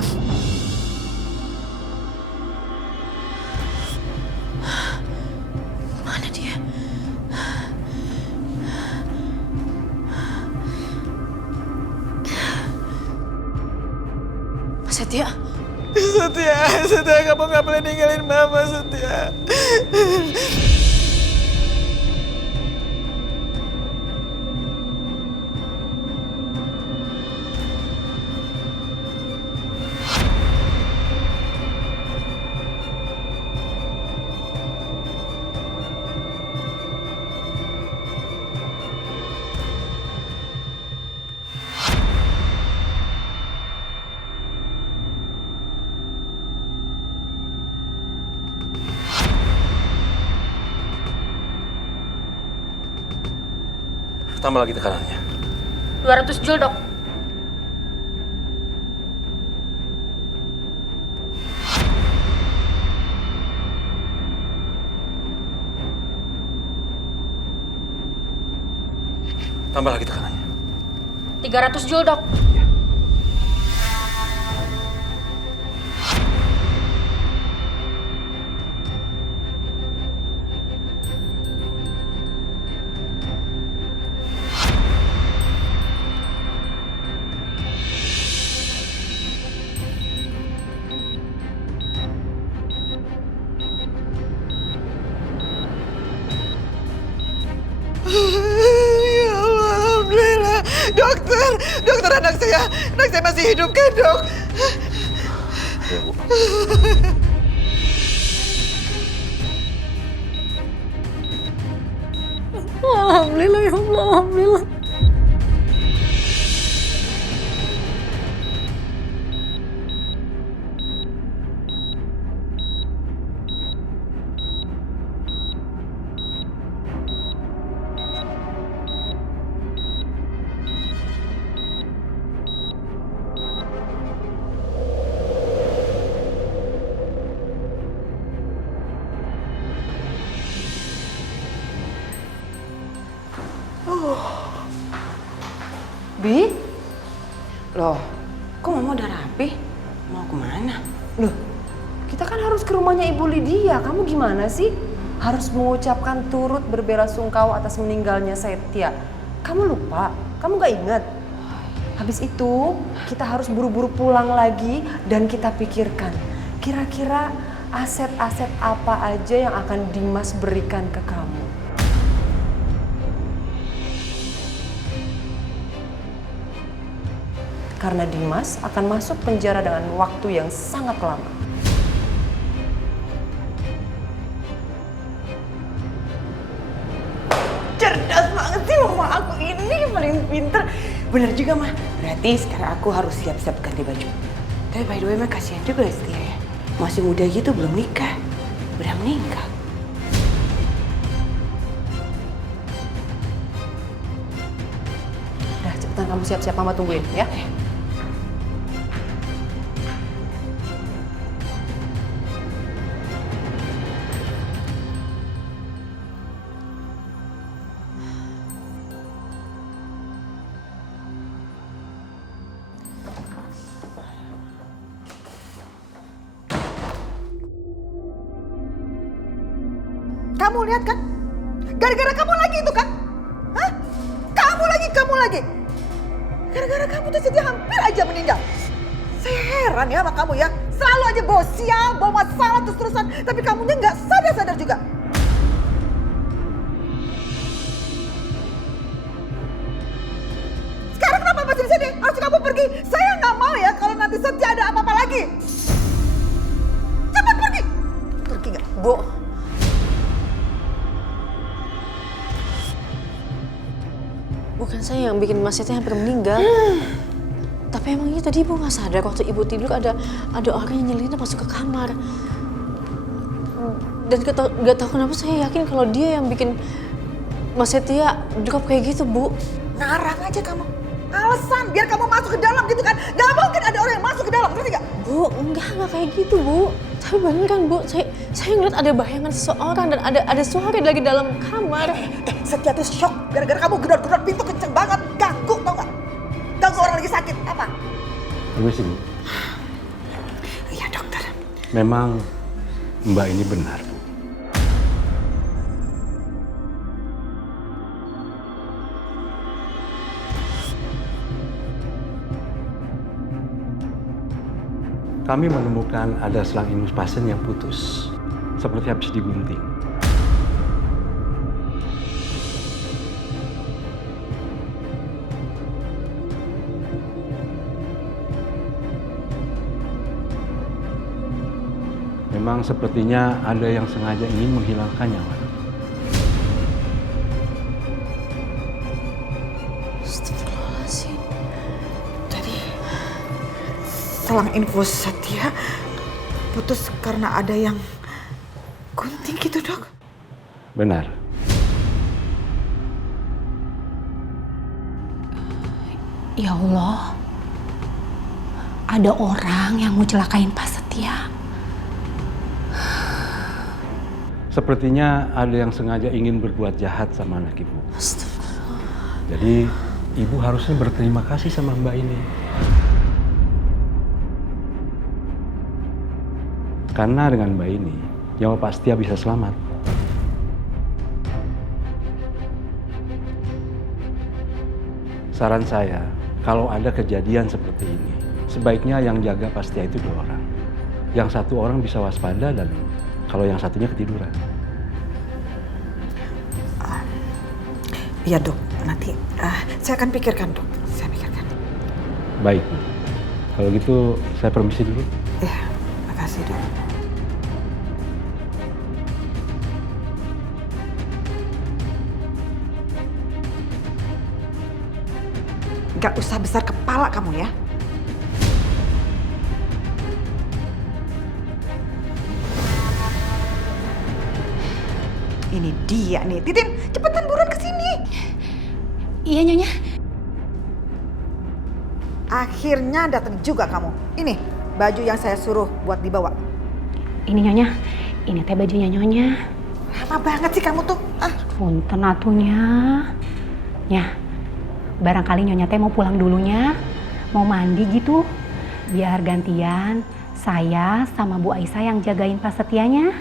Mana dia? Mas Setia? Setia, kamu nggak boleh ninggalin Mama, Setia. Tambah lagi tekanannya. 200 joule, Dok. Tambah lagi tekanannya. 300 joule, Dok. Ya Allah, alhamdulillah. Dokter anak saya masih hidup kan, Dok? Ya, Bu. Alhamdulillah ya Allah, alhamdulillah. Bi? Loh, kok Mama udah rapi? Mau kemana? Loh, kita kan harus ke rumahnya Ibu Lydia. Kamu gimana sih? Harus mengucapkan turut berbelasungkawa atas meninggalnya Setia. Kamu lupa? Kamu gak ingat? Habis itu, kita harus buru-buru pulang lagi dan kita pikirkan. Kira-kira aset-aset apa aja yang akan Dimas berikan ke kamu. Karena Dimas akan masuk penjara dengan waktu yang sangat lama. Cerdas banget sih mama aku ini, paling pinter. Bener juga mah, berarti sekarang aku harus siap-siap ganti baju. Tapi by the way mah kasihan juga ya Setia ya. Masih muda gitu belum nikah, udah meninggal. Udah cepetan kamu siap-siap, Mama tungguin ya. Kamu lihat kan? Gara-gara kamu lagi itu kan? Hah? Kamu lagi. Gara-gara kamu tuh Setia hampir aja meninggal. Saya heran ya sama kamu ya. Selalu aja bawa sial, bawa masalah terus-terusan. Tapi kamunya nggak sadar-sadar juga. Sekarang kenapa masih di sini? Harus kamu pergi. Saya nggak mau ya kalau nanti Setia ada apa-apa lagi. Cepat pergi. Pergi nggak? Bu. Bukan saya yang bikin Mas Setia hampir meninggal. Tapi emangnya tadi Ibu nggak sadar waktu Ibu tidur ada orang yang nyelinap masuk ke kamar. Dan nggak tahu kenapa saya yakin kalau dia yang bikin Mas Setia drop kayak gitu, Bu. Ngarang aja kamu. Alasan biar kamu masuk ke dalam gitu kan. Gak mungkin ada orang yang masuk ke dalam, ngerti gak? Bu, enggak kayak gitu, Bu. Tapi beneran, Bu. Saya ngeliat ada bayangan seseorang dan ada suara lagi dalam kamar. Setia tuh shock gara-gara kamu gedor-gedor pintu kenceng banget. Ganggu, tau gak? Ganggu orang lagi sakit, apa? Permisi, Bu. Iya, dokter. Memang Mbak ini benar, Bu. Kami menemukan ada selang ingus pasien yang putus, seperti habis digunting. Memang sepertinya ada yang sengaja ingin menghilangkan nyawa. Astagfirullahaladzim. Jadi selang infus Setia putus karena ada yang gunting gitu, Dok? Benar. Ya Allah, ada orang yang mau celakain Pak Setia. Sepertinya ada yang sengaja ingin berbuat jahat sama anak ibu. Jadi ibu harusnya berterima kasih sama Mbak ini. Karena dengan Mbak ini, nyawa Pak Setia bisa selamat. Saran saya, kalau ada kejadian seperti ini, sebaiknya yang jaga Pak Setia itu 2 orang. Yang 1 orang bisa waspada dan kalau yang satunya ketiduran. Iya, Dok. Nanti saya akan pikirkan, Dok. Saya pikirkan. Baik, Bu. Kalau gitu saya permisi dulu. Ya. kasih, Dok. Gak usah besar kepala kamu ya. Ini dia nih, Titin, cepetan buruan ke sini. Iya, Nyonya. Akhirnya datang juga kamu. Ini baju yang saya suruh buat dibawa. Ini Nyonya, ini teh bajunya Nyonya. Lama banget sih kamu tuh. Punten atunya. Ya, barangkali Nyonya teh mau pulang dulunya, mau mandi gitu. Biar gantian saya sama Bu Aisyah yang jagain Pak Setianya.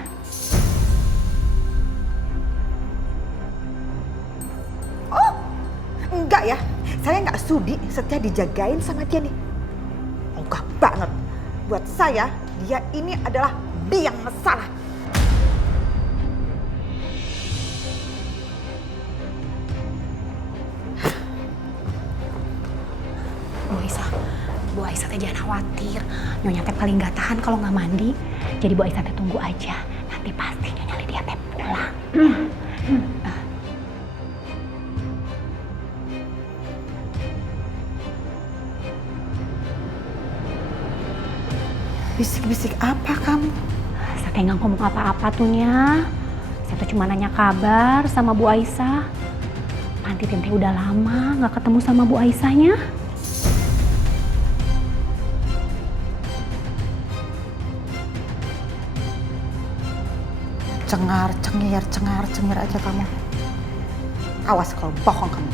Enggak ya, saya nggak sudi Setia dijagain sama dia nih. Enggak banget. Buat saya, dia ini adalah biang masalah. Bu Aisyah teh jangan khawatir. Nyonya teh paling nggak tahan kalau nggak mandi. Jadi Bu Aisyah teh tunggu aja. Nanti pasti Nyonya Lydia teh pulang. Bisik-bisik apa kamu? Saya teh nggak ngomong apa-apa tuh Nya. Saya tuh cuma nanya kabar sama Bu Aisyah. Panti Tinte udah lama nggak ketemu sama Bu Aisyahnya. Cengar-cengir aja kamu. Awas kalau bohong kamu.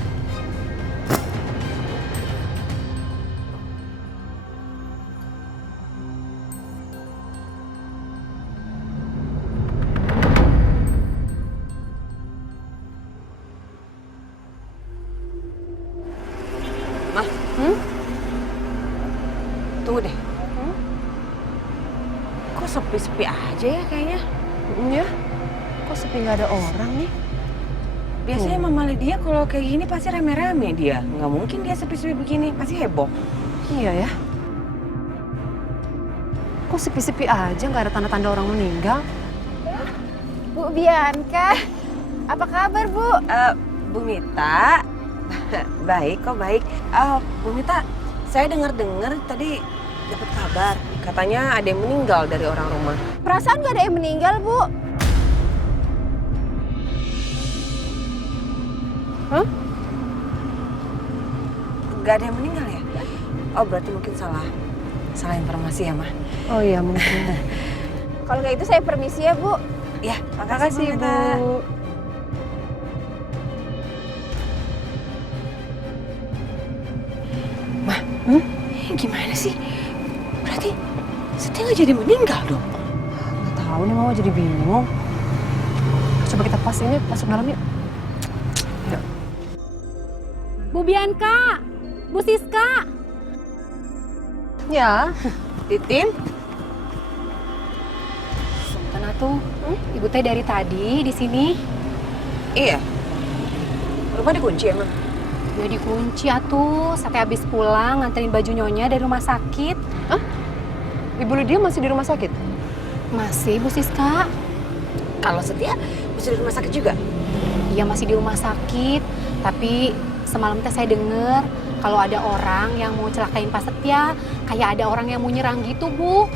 Tunggu deh. Kok sepi-sepi aja ya kayaknya? Iya. Kok sepi nggak ada orang nih? Biasanya Mama Lydia kalau kayak gini pasti rame-rame dia. Nggak mungkin dia sepi-sepi begini, pasti heboh. Iya ya. Kok sepi-sepi aja nggak ada tanda-tanda orang meninggal? Bu Bianca, apa kabar Bu? Bu Mita, baik kok baik. Bu Mita, saya dengar-dengar tadi dapat kabar katanya ada yang meninggal dari orang rumah. Perasaan nggak ada yang meninggal Bu. Hah? Gak ada yang meninggal ya? Oh berarti mungkin salah informasi ya Mah. Oh iya mungkin. Kalau kayak gitu saya permisi ya Bu. Ya, makasih Bu. Mah, gimana sih? Berarti Setia nggak jadi meninggal dong? Nggak tahu nih Mama jadi bingung. Coba kita pastiin yuk, masuk dalam yuk. Bu Bianca, Bu Siska. Ya, Titin. Karena tuh, Ibu teh dari tadi di sini. Iya. Rumah dikunci emang? Ya dikunci atuh. Saya habis pulang nganterin baju Nyonya dari rumah sakit. Hah? Ibu Lydia masih di rumah sakit? Masih, Bu Siska. Kalau Setia masih di rumah sakit juga? Iya masih di rumah sakit. Tapi semalam teh saya dengar kalau ada orang yang mau celakain Pak Setia, kayak ada orang yang mau nyerang gitu, Bu.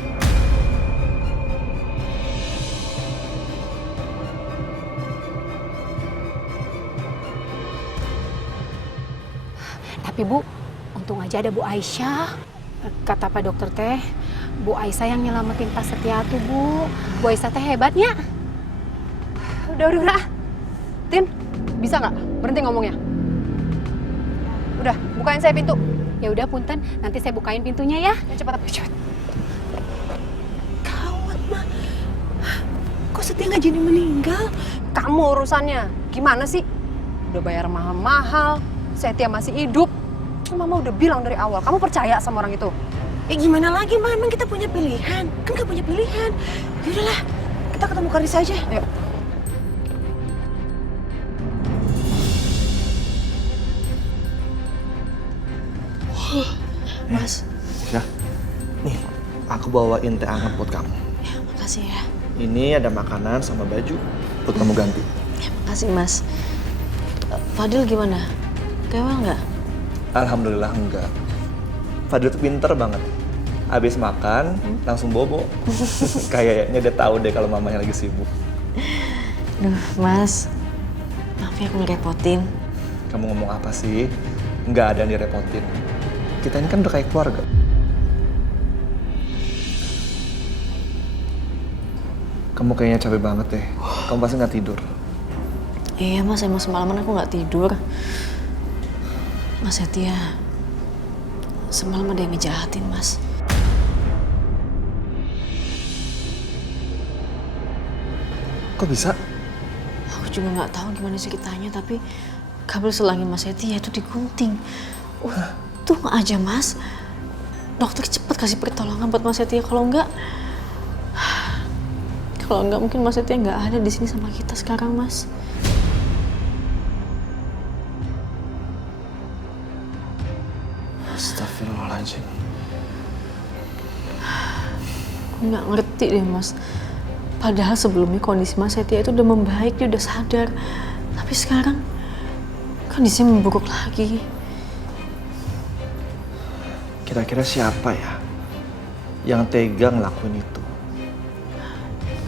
Tapi Bu, untung aja ada Bu Aisyah. Kata Pak Dokter teh, Bu Aisyah yang nyelamatin Pak Setia tuh, Bu. Bu Aisyah teh hebatnya. Udah. Tin, bisa nggak berhenti ngomongnya? Udah, bukain saya pintu. Ya udah punten, nanti saya bukain pintunya ya. Cepat. Gawat Mah. Kok Setia nggak jadi meninggal? Kamu urusannya. Gimana sih? Udah bayar mahal-mahal, Setia masih hidup. Mama udah bilang dari awal, kamu percaya sama orang itu? Gimana lagi Mah, emang kita punya pilihan? Kan nggak punya pilihan. Yaudahlah, kita ketemu Karissa aja. Ayo. Mas. Ya. Nih, aku bawain teh hangat buat kamu. Ya, makasih ya. Ini ada makanan sama baju buat kamu ganti. Ya, makasih Mas. Fadil gimana? Kewel nggak? Alhamdulillah enggak. Fadil tuh pinter banget. Habis makan langsung bobo. Kayaknya dia tahu deh kalau mamanya lagi sibuk. Duh, Mas. Maaf ya aku ngerepotin. Kamu ngomong apa sih? Nggak ada yang direpotin. Kita ini kan udah kayak keluarga. Kamu kayaknya capek banget deh. Kamu pasti nggak tidur. Iya Mas, emang semalaman aku nggak tidur. Mas Setia, semalam ada yang ngejahatin Mas. Kok bisa? Aku juga nggak tahu gimana ceritanya, tapi kabel selangin Mas Setia itu digunting. Untung aja Mas, dokter cepet kasih pertolongan buat Mas Setia. Kalau enggak mungkin Mas Setia nggak ada di sini sama kita sekarang Mas. Astagfirullahaladzim. Nggak ngerti deh Mas. Padahal sebelumnya kondisi Mas Setia itu udah membaik, dia udah sadar. Tapi sekarang kondisinya memburuk lagi. Kira-kira siapa ya yang tega ngelakuin itu?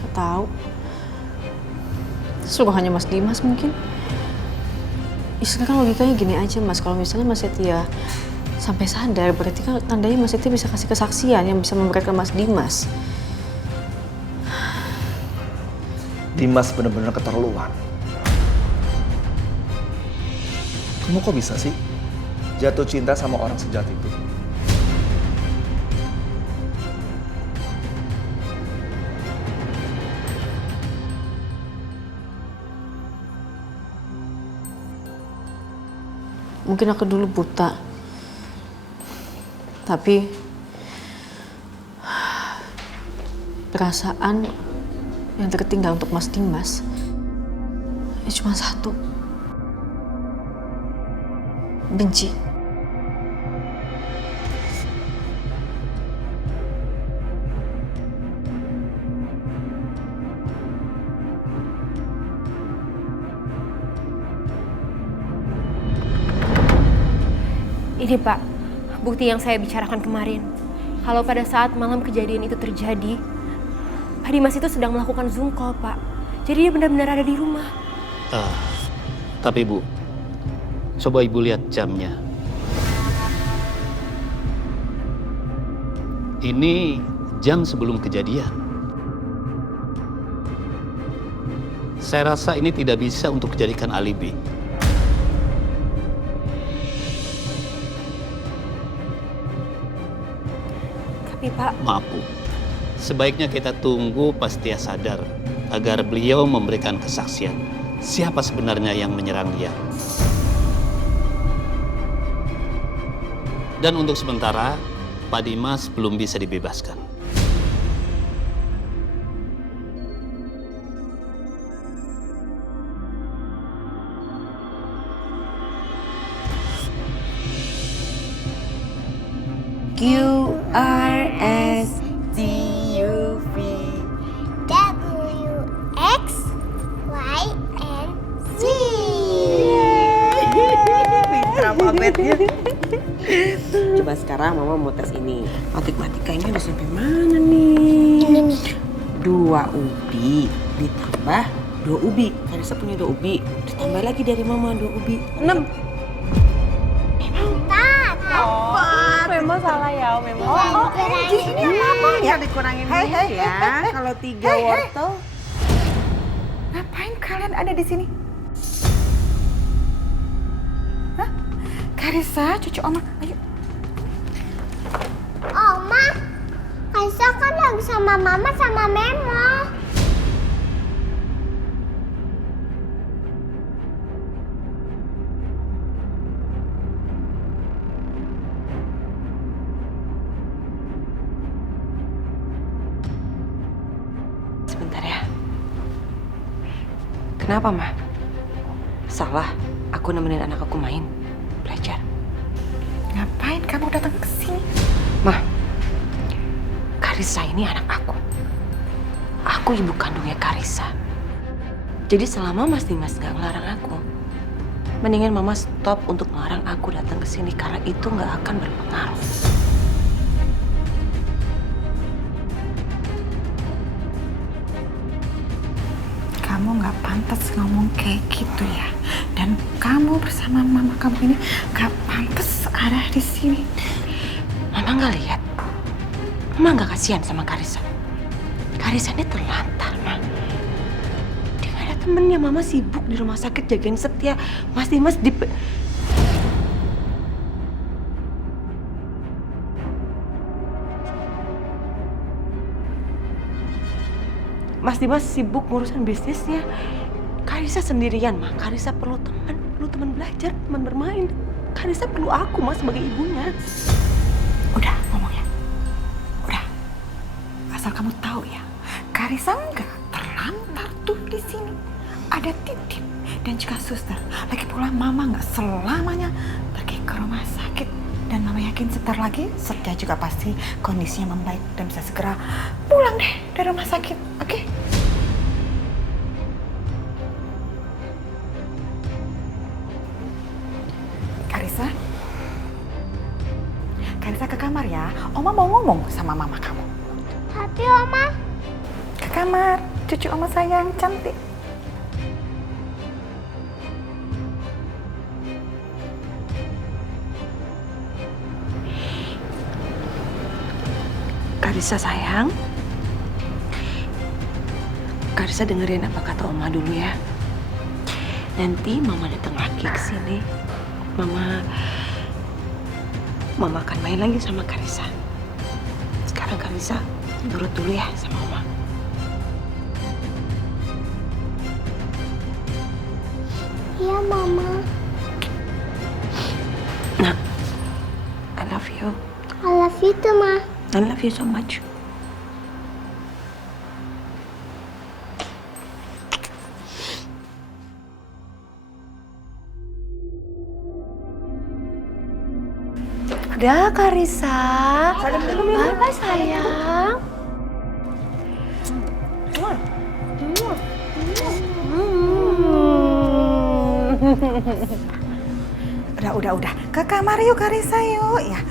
Nggak tahu. Suruhannya Mas Dimas mungkin. Ya, sekarang logikanya gini aja Mas, kalau misalnya Mas Setia sampai sadar, berarti kan tandanya Mas Setia bisa kasih kesaksian yang bisa memberatkan Mas Dimas. Dimas bener-bener keterlaluan. Kamu kok bisa sih jatuh cinta sama orang sejahat itu? Mungkin aku dulu buta. Tapi perasaan yang tertinggal untuk Mas Dimas ya cuma satu. Benci. Ini Pak, bukti yang saya bicarakan kemarin. Kalau pada saat malam kejadian itu terjadi, Pak Dimas itu sedang melakukan Zoom call, Pak. Jadi dia benar-benar ada di rumah. Tapi Bu, coba Ibu lihat jamnya. Ini jam sebelum kejadian. Saya rasa ini tidak bisa untuk dijadikan alibi. Pak. Maaf Bu, sebaiknya kita tunggu pas dia sadar agar beliau memberikan kesaksian siapa sebenarnya yang menyerang dia. Dan untuk sementara, Pak Dimas belum bisa dibebaskan. QRSTUV WXYZ. Pintar banget ya. Coba sekarang Mama mau tes ini. Matematikanya udah sampai mana nih? Ini nih. 2 ubi ditambah 2 ubi. Karisa punya 2 ubi. Ditambah lagi dari Mama 2 ubi. 6. Memang salah ya, memang. Ini apa? Ya dikurangin dikit ya. Kalau 3 wortel. Ngapain kalian ada di sini? Hah? Karisa, cucu Oma, ayo. Oma, Karisa kan lagi sama Mama sama Memo. Sebentar ya. Kenapa, Ma? Salah, aku nemenin anak aku main, belajar. Ngapain kamu datang ke sini? Ma, Karissa ini anak aku. Aku ibu kandungnya Karissa. Jadi selama Mas Dimas nggak ngelarang aku, mendingan Mama stop untuk ngelarang aku datang ke sini karena itu nggak akan berpengaruh. Kamu nggak pantas ngomong kayak gitu ya. Dan kamu bersama mama kamu ini nggak pantas ada di sini. Mama nggak lihat. Mama nggak kasihan sama Karissa. Karissa ini terlantar, Ma. Dia nggak ada temennya. Mama sibuk di rumah sakit jagain Setia. Mas Dimas Mas Dimas sibuk ngurusin bisnisnya. Karissa sendirian, Ma. Karissa perlu teman belajar, teman bermain. Karissa perlu aku, Ma, sebagai ibunya. Udah ngomongnya. Udah. Asal kamu tahu ya, Karissa nggak terlantar tuh di sini. Ada Titip dan juga suster. Lagi pula mama nggak selamanya pergi ke rumah sakit. Dan mama yakin sebentar lagi Setia juga pasti kondisinya membaik dan bisa segera pulang deh dari rumah sakit. Oke? Karissa ke kamar ya. Oma mau ngomong sama mama kamu. Tapi Oma. Ke kamar, cucu Oma sayang cantik. Karissa sayang. Karissa dengerin apa kata Oma dulu ya. Nanti Mama datang lagi ke sini. Mama akan main lagi sama Karissa. Sekarang Karissa nurut dulu ya sama Oma. Iya, Mama. Nah, I love you. I love you too, Ma. I love you so much. Udah, Karissa. Bye-bye, sayang. Udah. Ke kamar yuk, Karissa yuk. Ya.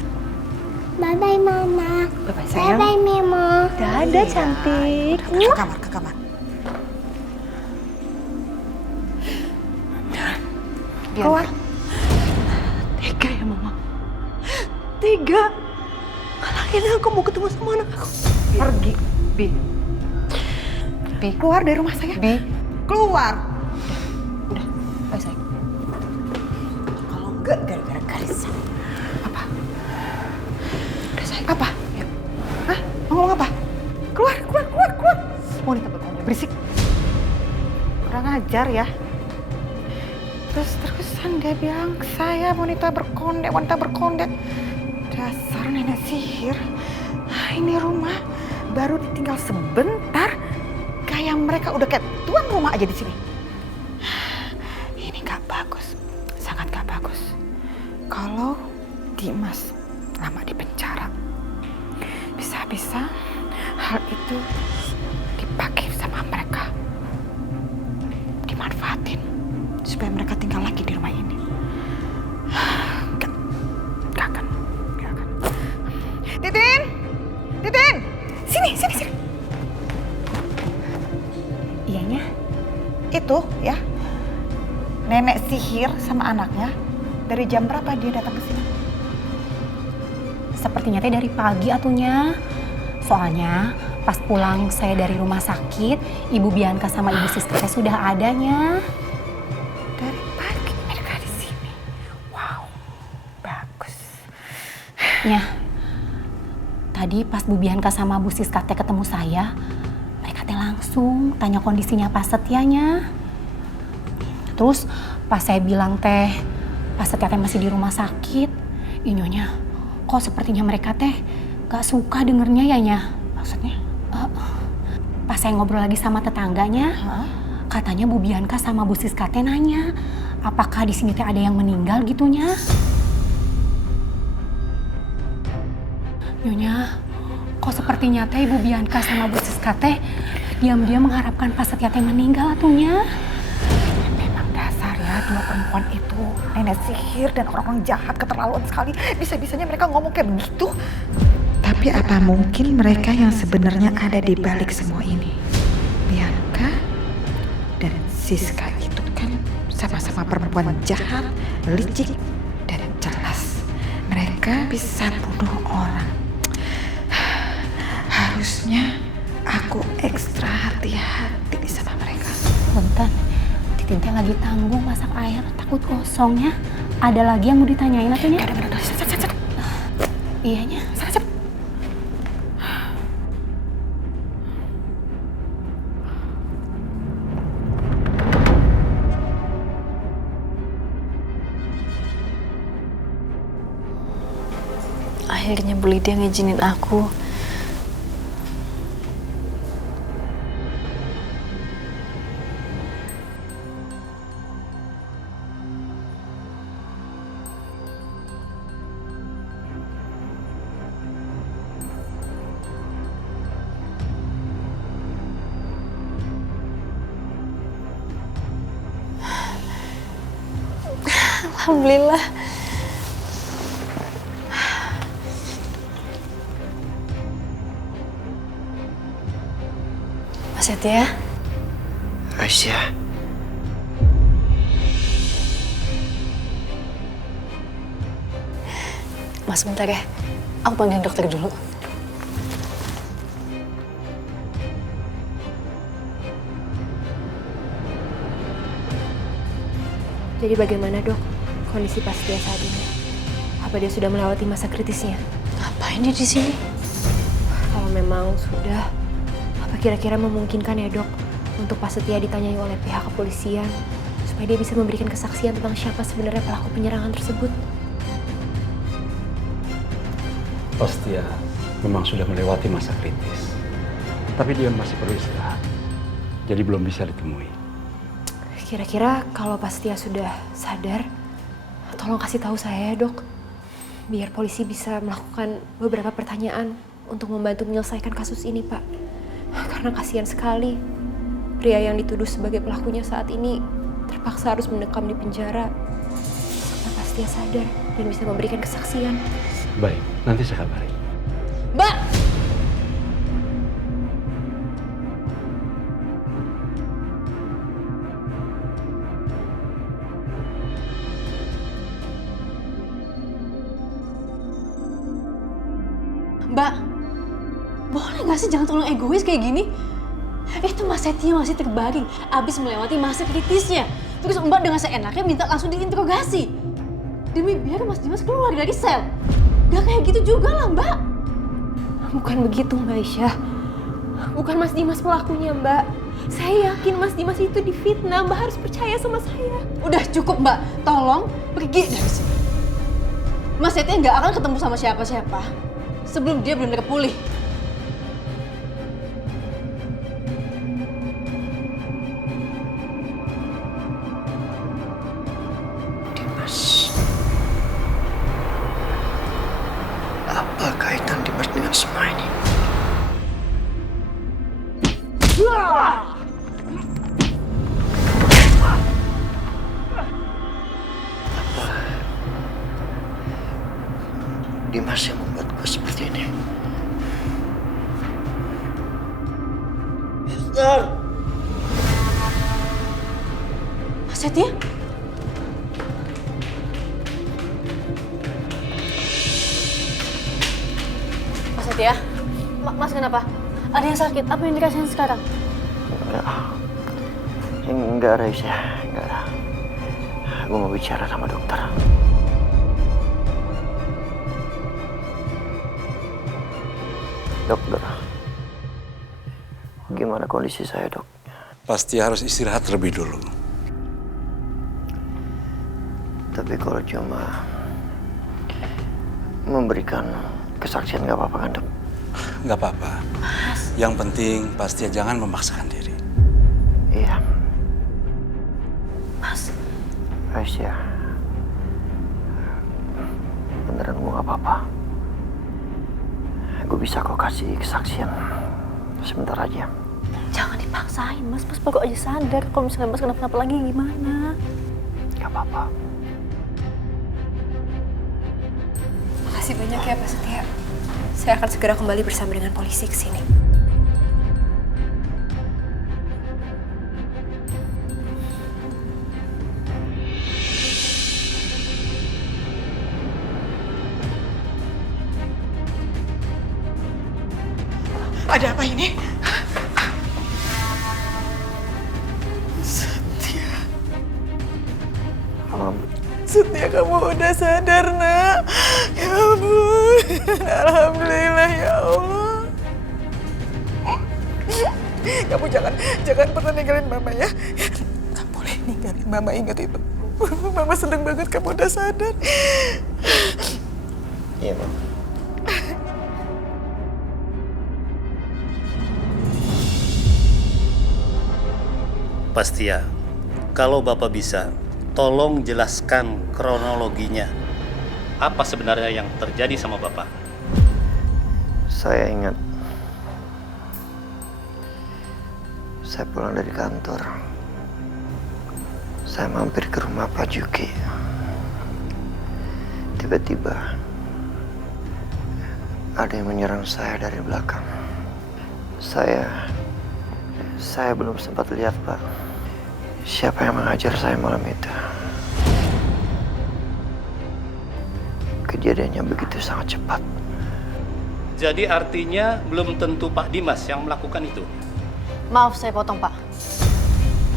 Bye-bye, Mama. Bye-bye, sayang. Bye-bye, Mimo. Dadah, cantik. Ke kamar. Keluar. Tega ya, Mama. Tega. Akhirnya aku mau ketemu sama anak aku. Pergi, Bi. Keluar dari rumah saya. Bi. Keluar. Udah. Ayo, sayang. Kalau enggak gara-gara Karissa. Apa? Udah, sayang. Apa? Yuk. Hah? Mau ngomong apa? Keluar. Wanita berkondek berisik. Kurang ajar ya. Terus-terusan dia bilang saya wanita berkondek. Dasar nenek sihir. Ini rumah baru ditinggal sebentar. Kayak mereka udah kayak tuan rumah aja di sini. Ini gak bagus. Sangat gak bagus. Kalau Dimas lama di penjara, bisa-bisa hal itu dipakai sama mereka. Dimanfaatin supaya mereka tinggal lagi di rumah ini. Gak akan. Titin! Sini. Iyanya, itu ya, nenek sihir sama anaknya, dari jam berapa dia datang ke sini? Sepertinya teh dari pagi atunya. Soalnya pas pulang saya dari rumah sakit, Ibu Bianca sama Ibu Siska teh sudah adanya. Dari pagi mereka di sini. Wow, bagus. Ya, tadi pas Bu Bianca sama Bu Siska teh ketemu saya, mereka teh langsung tanya kondisinya Pak Setianya. Terus pas saya bilang teh, Pak Setia teh masih di rumah sakit, inyonya, kok sepertinya mereka teh gak suka dengernya ya, Nya. Maksudnya? Pas saya ngobrol lagi sama tetangganya, katanya Bu Bianca sama Bu Siska teh nanya, apakah di sini teh ada yang meninggal gitunya. Nyonya, Kok sepertinya teh Ibu Bianca sama Bu Siska teh diam-diam mengharapkan Pak Setia teh meninggal atunya. Memang dasar ya dua perempuan itu, nenek sihir dan orang-orang jahat, keterlaluan sekali. Bisa-bisanya mereka ngomong kayak begitu. Tapi apa mungkin mereka yang sebenarnya ada di balik semua ini? Bianca dan Siska itu kan sama-sama perempuan jahat, licik, dan jelas. Mereka bisa bunuh orang. Harusnya aku ekstra hati-hati sama mereka. Punten, Titin teh lagi tanggung masak air, takut kosongnya. Ada lagi yang mau ditanyain atunya? Ada bener, Iyanya. Akhirnya Bu Lydia ngizinin aku. Alhamdulillah. Mas Setia? Aisyah. Mas, bentar ya. Aku panggil dokter dulu. Jadi bagaimana dok kondisi Pak Setia saat ini? Apa dia sudah melewati masa kritisnya? Ngapain dia di sini? Kalau memang sudah, apa kira-kira memungkinkan ya dok untuk Pak Setia ditanyai oleh pihak kepolisian supaya dia bisa memberikan kesaksian tentang siapa sebenarnya pelaku penyerangan tersebut? Pak Setia memang sudah melewati masa kritis, tapi dia masih perlu istirahat, jadi belum bisa ditemui. Kira-kira kalau Pak Setia sudah sadar, tolong kasih tahu saya ya dok, biar polisi bisa melakukan beberapa pertanyaan untuk membantu menyelesaikan kasus ini Pak. Karena kasihan sekali, pria yang dituduh sebagai pelakunya saat ini terpaksa harus mendekam di penjara sampai Pak Setia sadar dan bisa memberikan kesaksian. Baik, nanti saya kabari. Mbak! Mbak, boleh gak sih jangan terlalu egois kayak gini? Itu Mas Setia masih terbaring, abis melewati masa kritisnya. Terus Mbak dengan seenaknya minta langsung diinterogasi. Demi biar Mas Dimas keluar dari sel. Gak kayak gitu juga lah Mbak. Bukan begitu Mbak Aisyah. Bukan Mas Dimas pelakunya Mbak. Saya yakin Mas Dimas itu difitnah. Mbak harus percaya sama saya. Udah cukup Mbak, tolong pergi dari sini. Mas Setia gak akan ketemu sama siapa-siapa sebelum dia benar-benar pulih. Dimas. Apa kaitan Dimas dengan semua ini? Apa Dimas yang membuat gue seperti ini? Sister! Mas Setia? Mas Setia? Mas kenapa? Ada yang sakit? Apa yang dirasain sekarang? Enggak, Raisya. Enggak. Gue mau bicara sama dokter. Dokter, gimana kondisi saya, dok? Pasti harus istirahat terlebih dulu. Tapi kalau cuma memberikan kesaksian nggak apa-apa kan, dok? Nggak apa-apa. Yang penting pasti jangan memaksakan diri. Iya. Mas. Aisyah, beneran gue nggak apa-apa. Gue bisa kok kasih kesaksian sebentar aja. Jangan dipaksain, Mas. Mas baru aja sadar. Kalau misalnya Mas kenapa-napa lagi gimana? Gak apa-apa. Makasih banyak ya Pak Setia. Saya akan segera kembali bersama dengan polisi ke sini. Ada apa ini? Setia. Setia, kamu udah sadar, Nak. Ya ampun. Alhamdulillah ya Allah. Kamu jangan pernah ninggalin Mama ya. Kamu boleh ninggalin Mama, ingat itu. Mama seneng banget kamu udah sadar. Iya, Mama. Pastia, kalau Bapak bisa, tolong jelaskan kronologinya. Apa sebenarnya yang terjadi sama Bapak? Saya ingat, saya pulang dari kantor. Saya mampir ke rumah Pak Juki. Tiba-tiba ada yang menyerang saya dari belakang. Saya belum sempat lihat, Pak, siapa yang mengajar saya malam itu. Kejadiannya begitu sangat cepat. Jadi artinya belum tentu Pak Dimas yang melakukan itu? Maaf saya potong, Pak.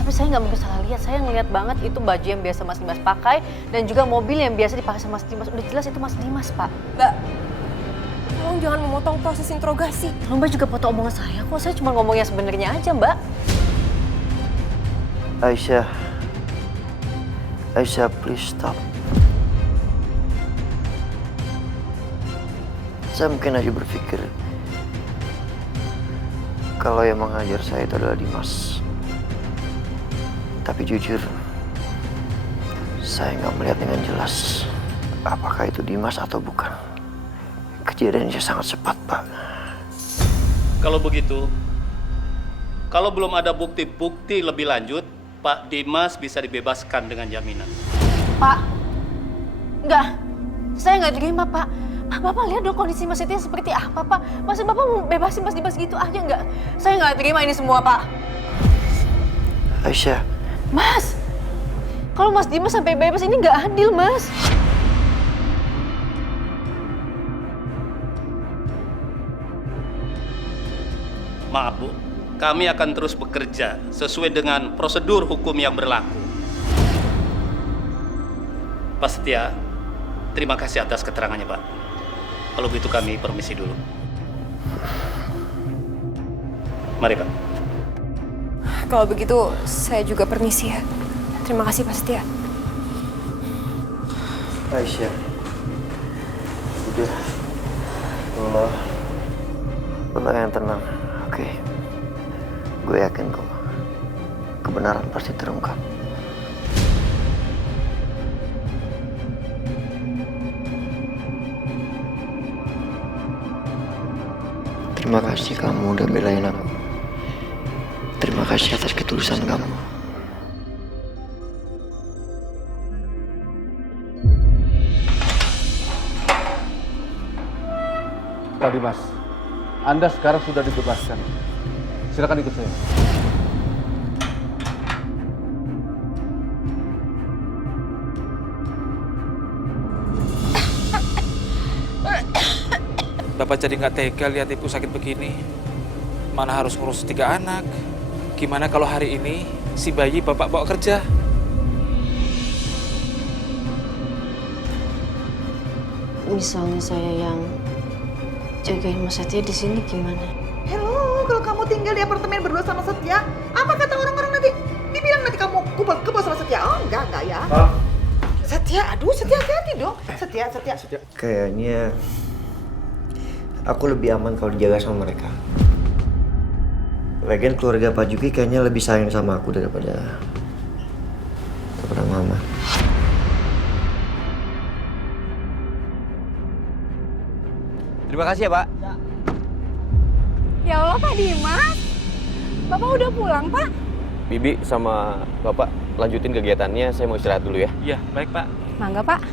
Tapi saya nggak mungkin salah lihat. Saya ngeliat banget itu baju yang biasa Mas Dimas pakai dan juga mobil yang biasa dipakai sama Mas Dimas. Udah jelas itu Mas Dimas, Pak. Mbak, tolong jangan memotong proses interogasi. Mbak juga potong omongan saya kok. Saya cuma ngomong yang sebenarnya aja, Mbak. Aisyah, please stop. Saya mungkin aja berpikir kalau yang mengajar saya itu adalah Dimas. Tapi jujur, saya nggak melihat dengan jelas apakah itu Dimas atau bukan. Kejadiannya sangat cepat, Pak. Kalau begitu, kalau belum ada bukti-bukti lebih lanjut, Pak Dimas bisa dibebaskan dengan jaminan. Pak, enggak. Saya nggak terima, Pak. Bapak lihat dong kondisi Mas Setia seperti apa, Pak. Masa Bapak mau bebasin Mas Dimas gitu aja nggak? Saya nggak terima ini semua, Pak. Aisyah. Mas, kalau Mas Dimas sampai bebas ini nggak adil, Mas. Maaf, Bu. Kami akan terus bekerja sesuai dengan prosedur hukum yang berlaku. Pak Setia, terima kasih atas keterangannya, Pak. Kalau begitu kami permisi dulu. Mari, Pak. Kalau begitu, saya juga permisi ya. Terima kasih, Pak Setia. Aisyah, udah. Allah yang tenang, oke. Gue yakin kok, kebenaran pasti terungkap. Terima kasih kamu udah belain aku. Terima kasih atas ketulusan kamu. Pak Dimas, Anda sekarang sudah dibebaskan. Silakan ikut saya. Bapak jadi nggak tega lihat ibu sakit begini. Mana harus ngurus 3 anak. Gimana kalau hari ini si bayi bapak bawa kerja? Misalnya saya yang jagain Mas Setia di sini gimana? Hello, kalau kamu tinggal di apartemen berdua sama Setia, apa kata orang-orang nanti? Dibilang nanti kamu kubur sama Setia? Oh, enggak ya. Setia, aduh Setia hati dong. Setia. Kayaknya aku lebih aman kalau dijaga sama mereka. Lagian keluarga Pak Juki kayaknya lebih sayang sama aku daripada Mama. Terima kasih ya, Pak. Ya Allah, Pak Dimas. Bapak udah pulang, Pak? Bibi sama Bapak lanjutin kegiatannya, saya mau istirahat dulu ya. Iya, baik Pak. Mangga, Pak.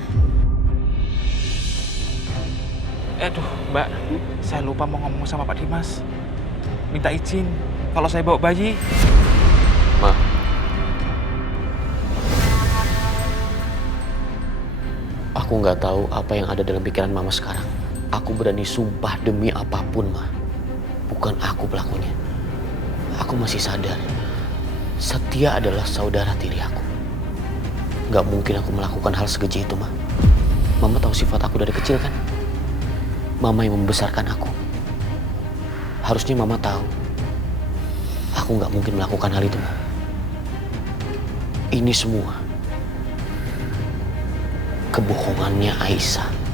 Aduh, Mbak, saya lupa mau ngomong sama Pak Dimas. Minta izin kalau saya bawa bayi. Ma. Aku nggak tahu apa yang ada dalam pikiran Mama sekarang. Aku berani sumpah demi apapun, Ma. Bukan aku pelakunya. Aku masih sadar. Setia adalah saudara tiri aku. Nggak mungkin aku melakukan hal sekeji itu, Ma. Mama tahu sifat aku dari kecil kan? Mama yang membesarkan aku. Harusnya Mama tahu. Aku nggak mungkin melakukan hal itu, Ma. Ini semua kebohongannya Aisyah.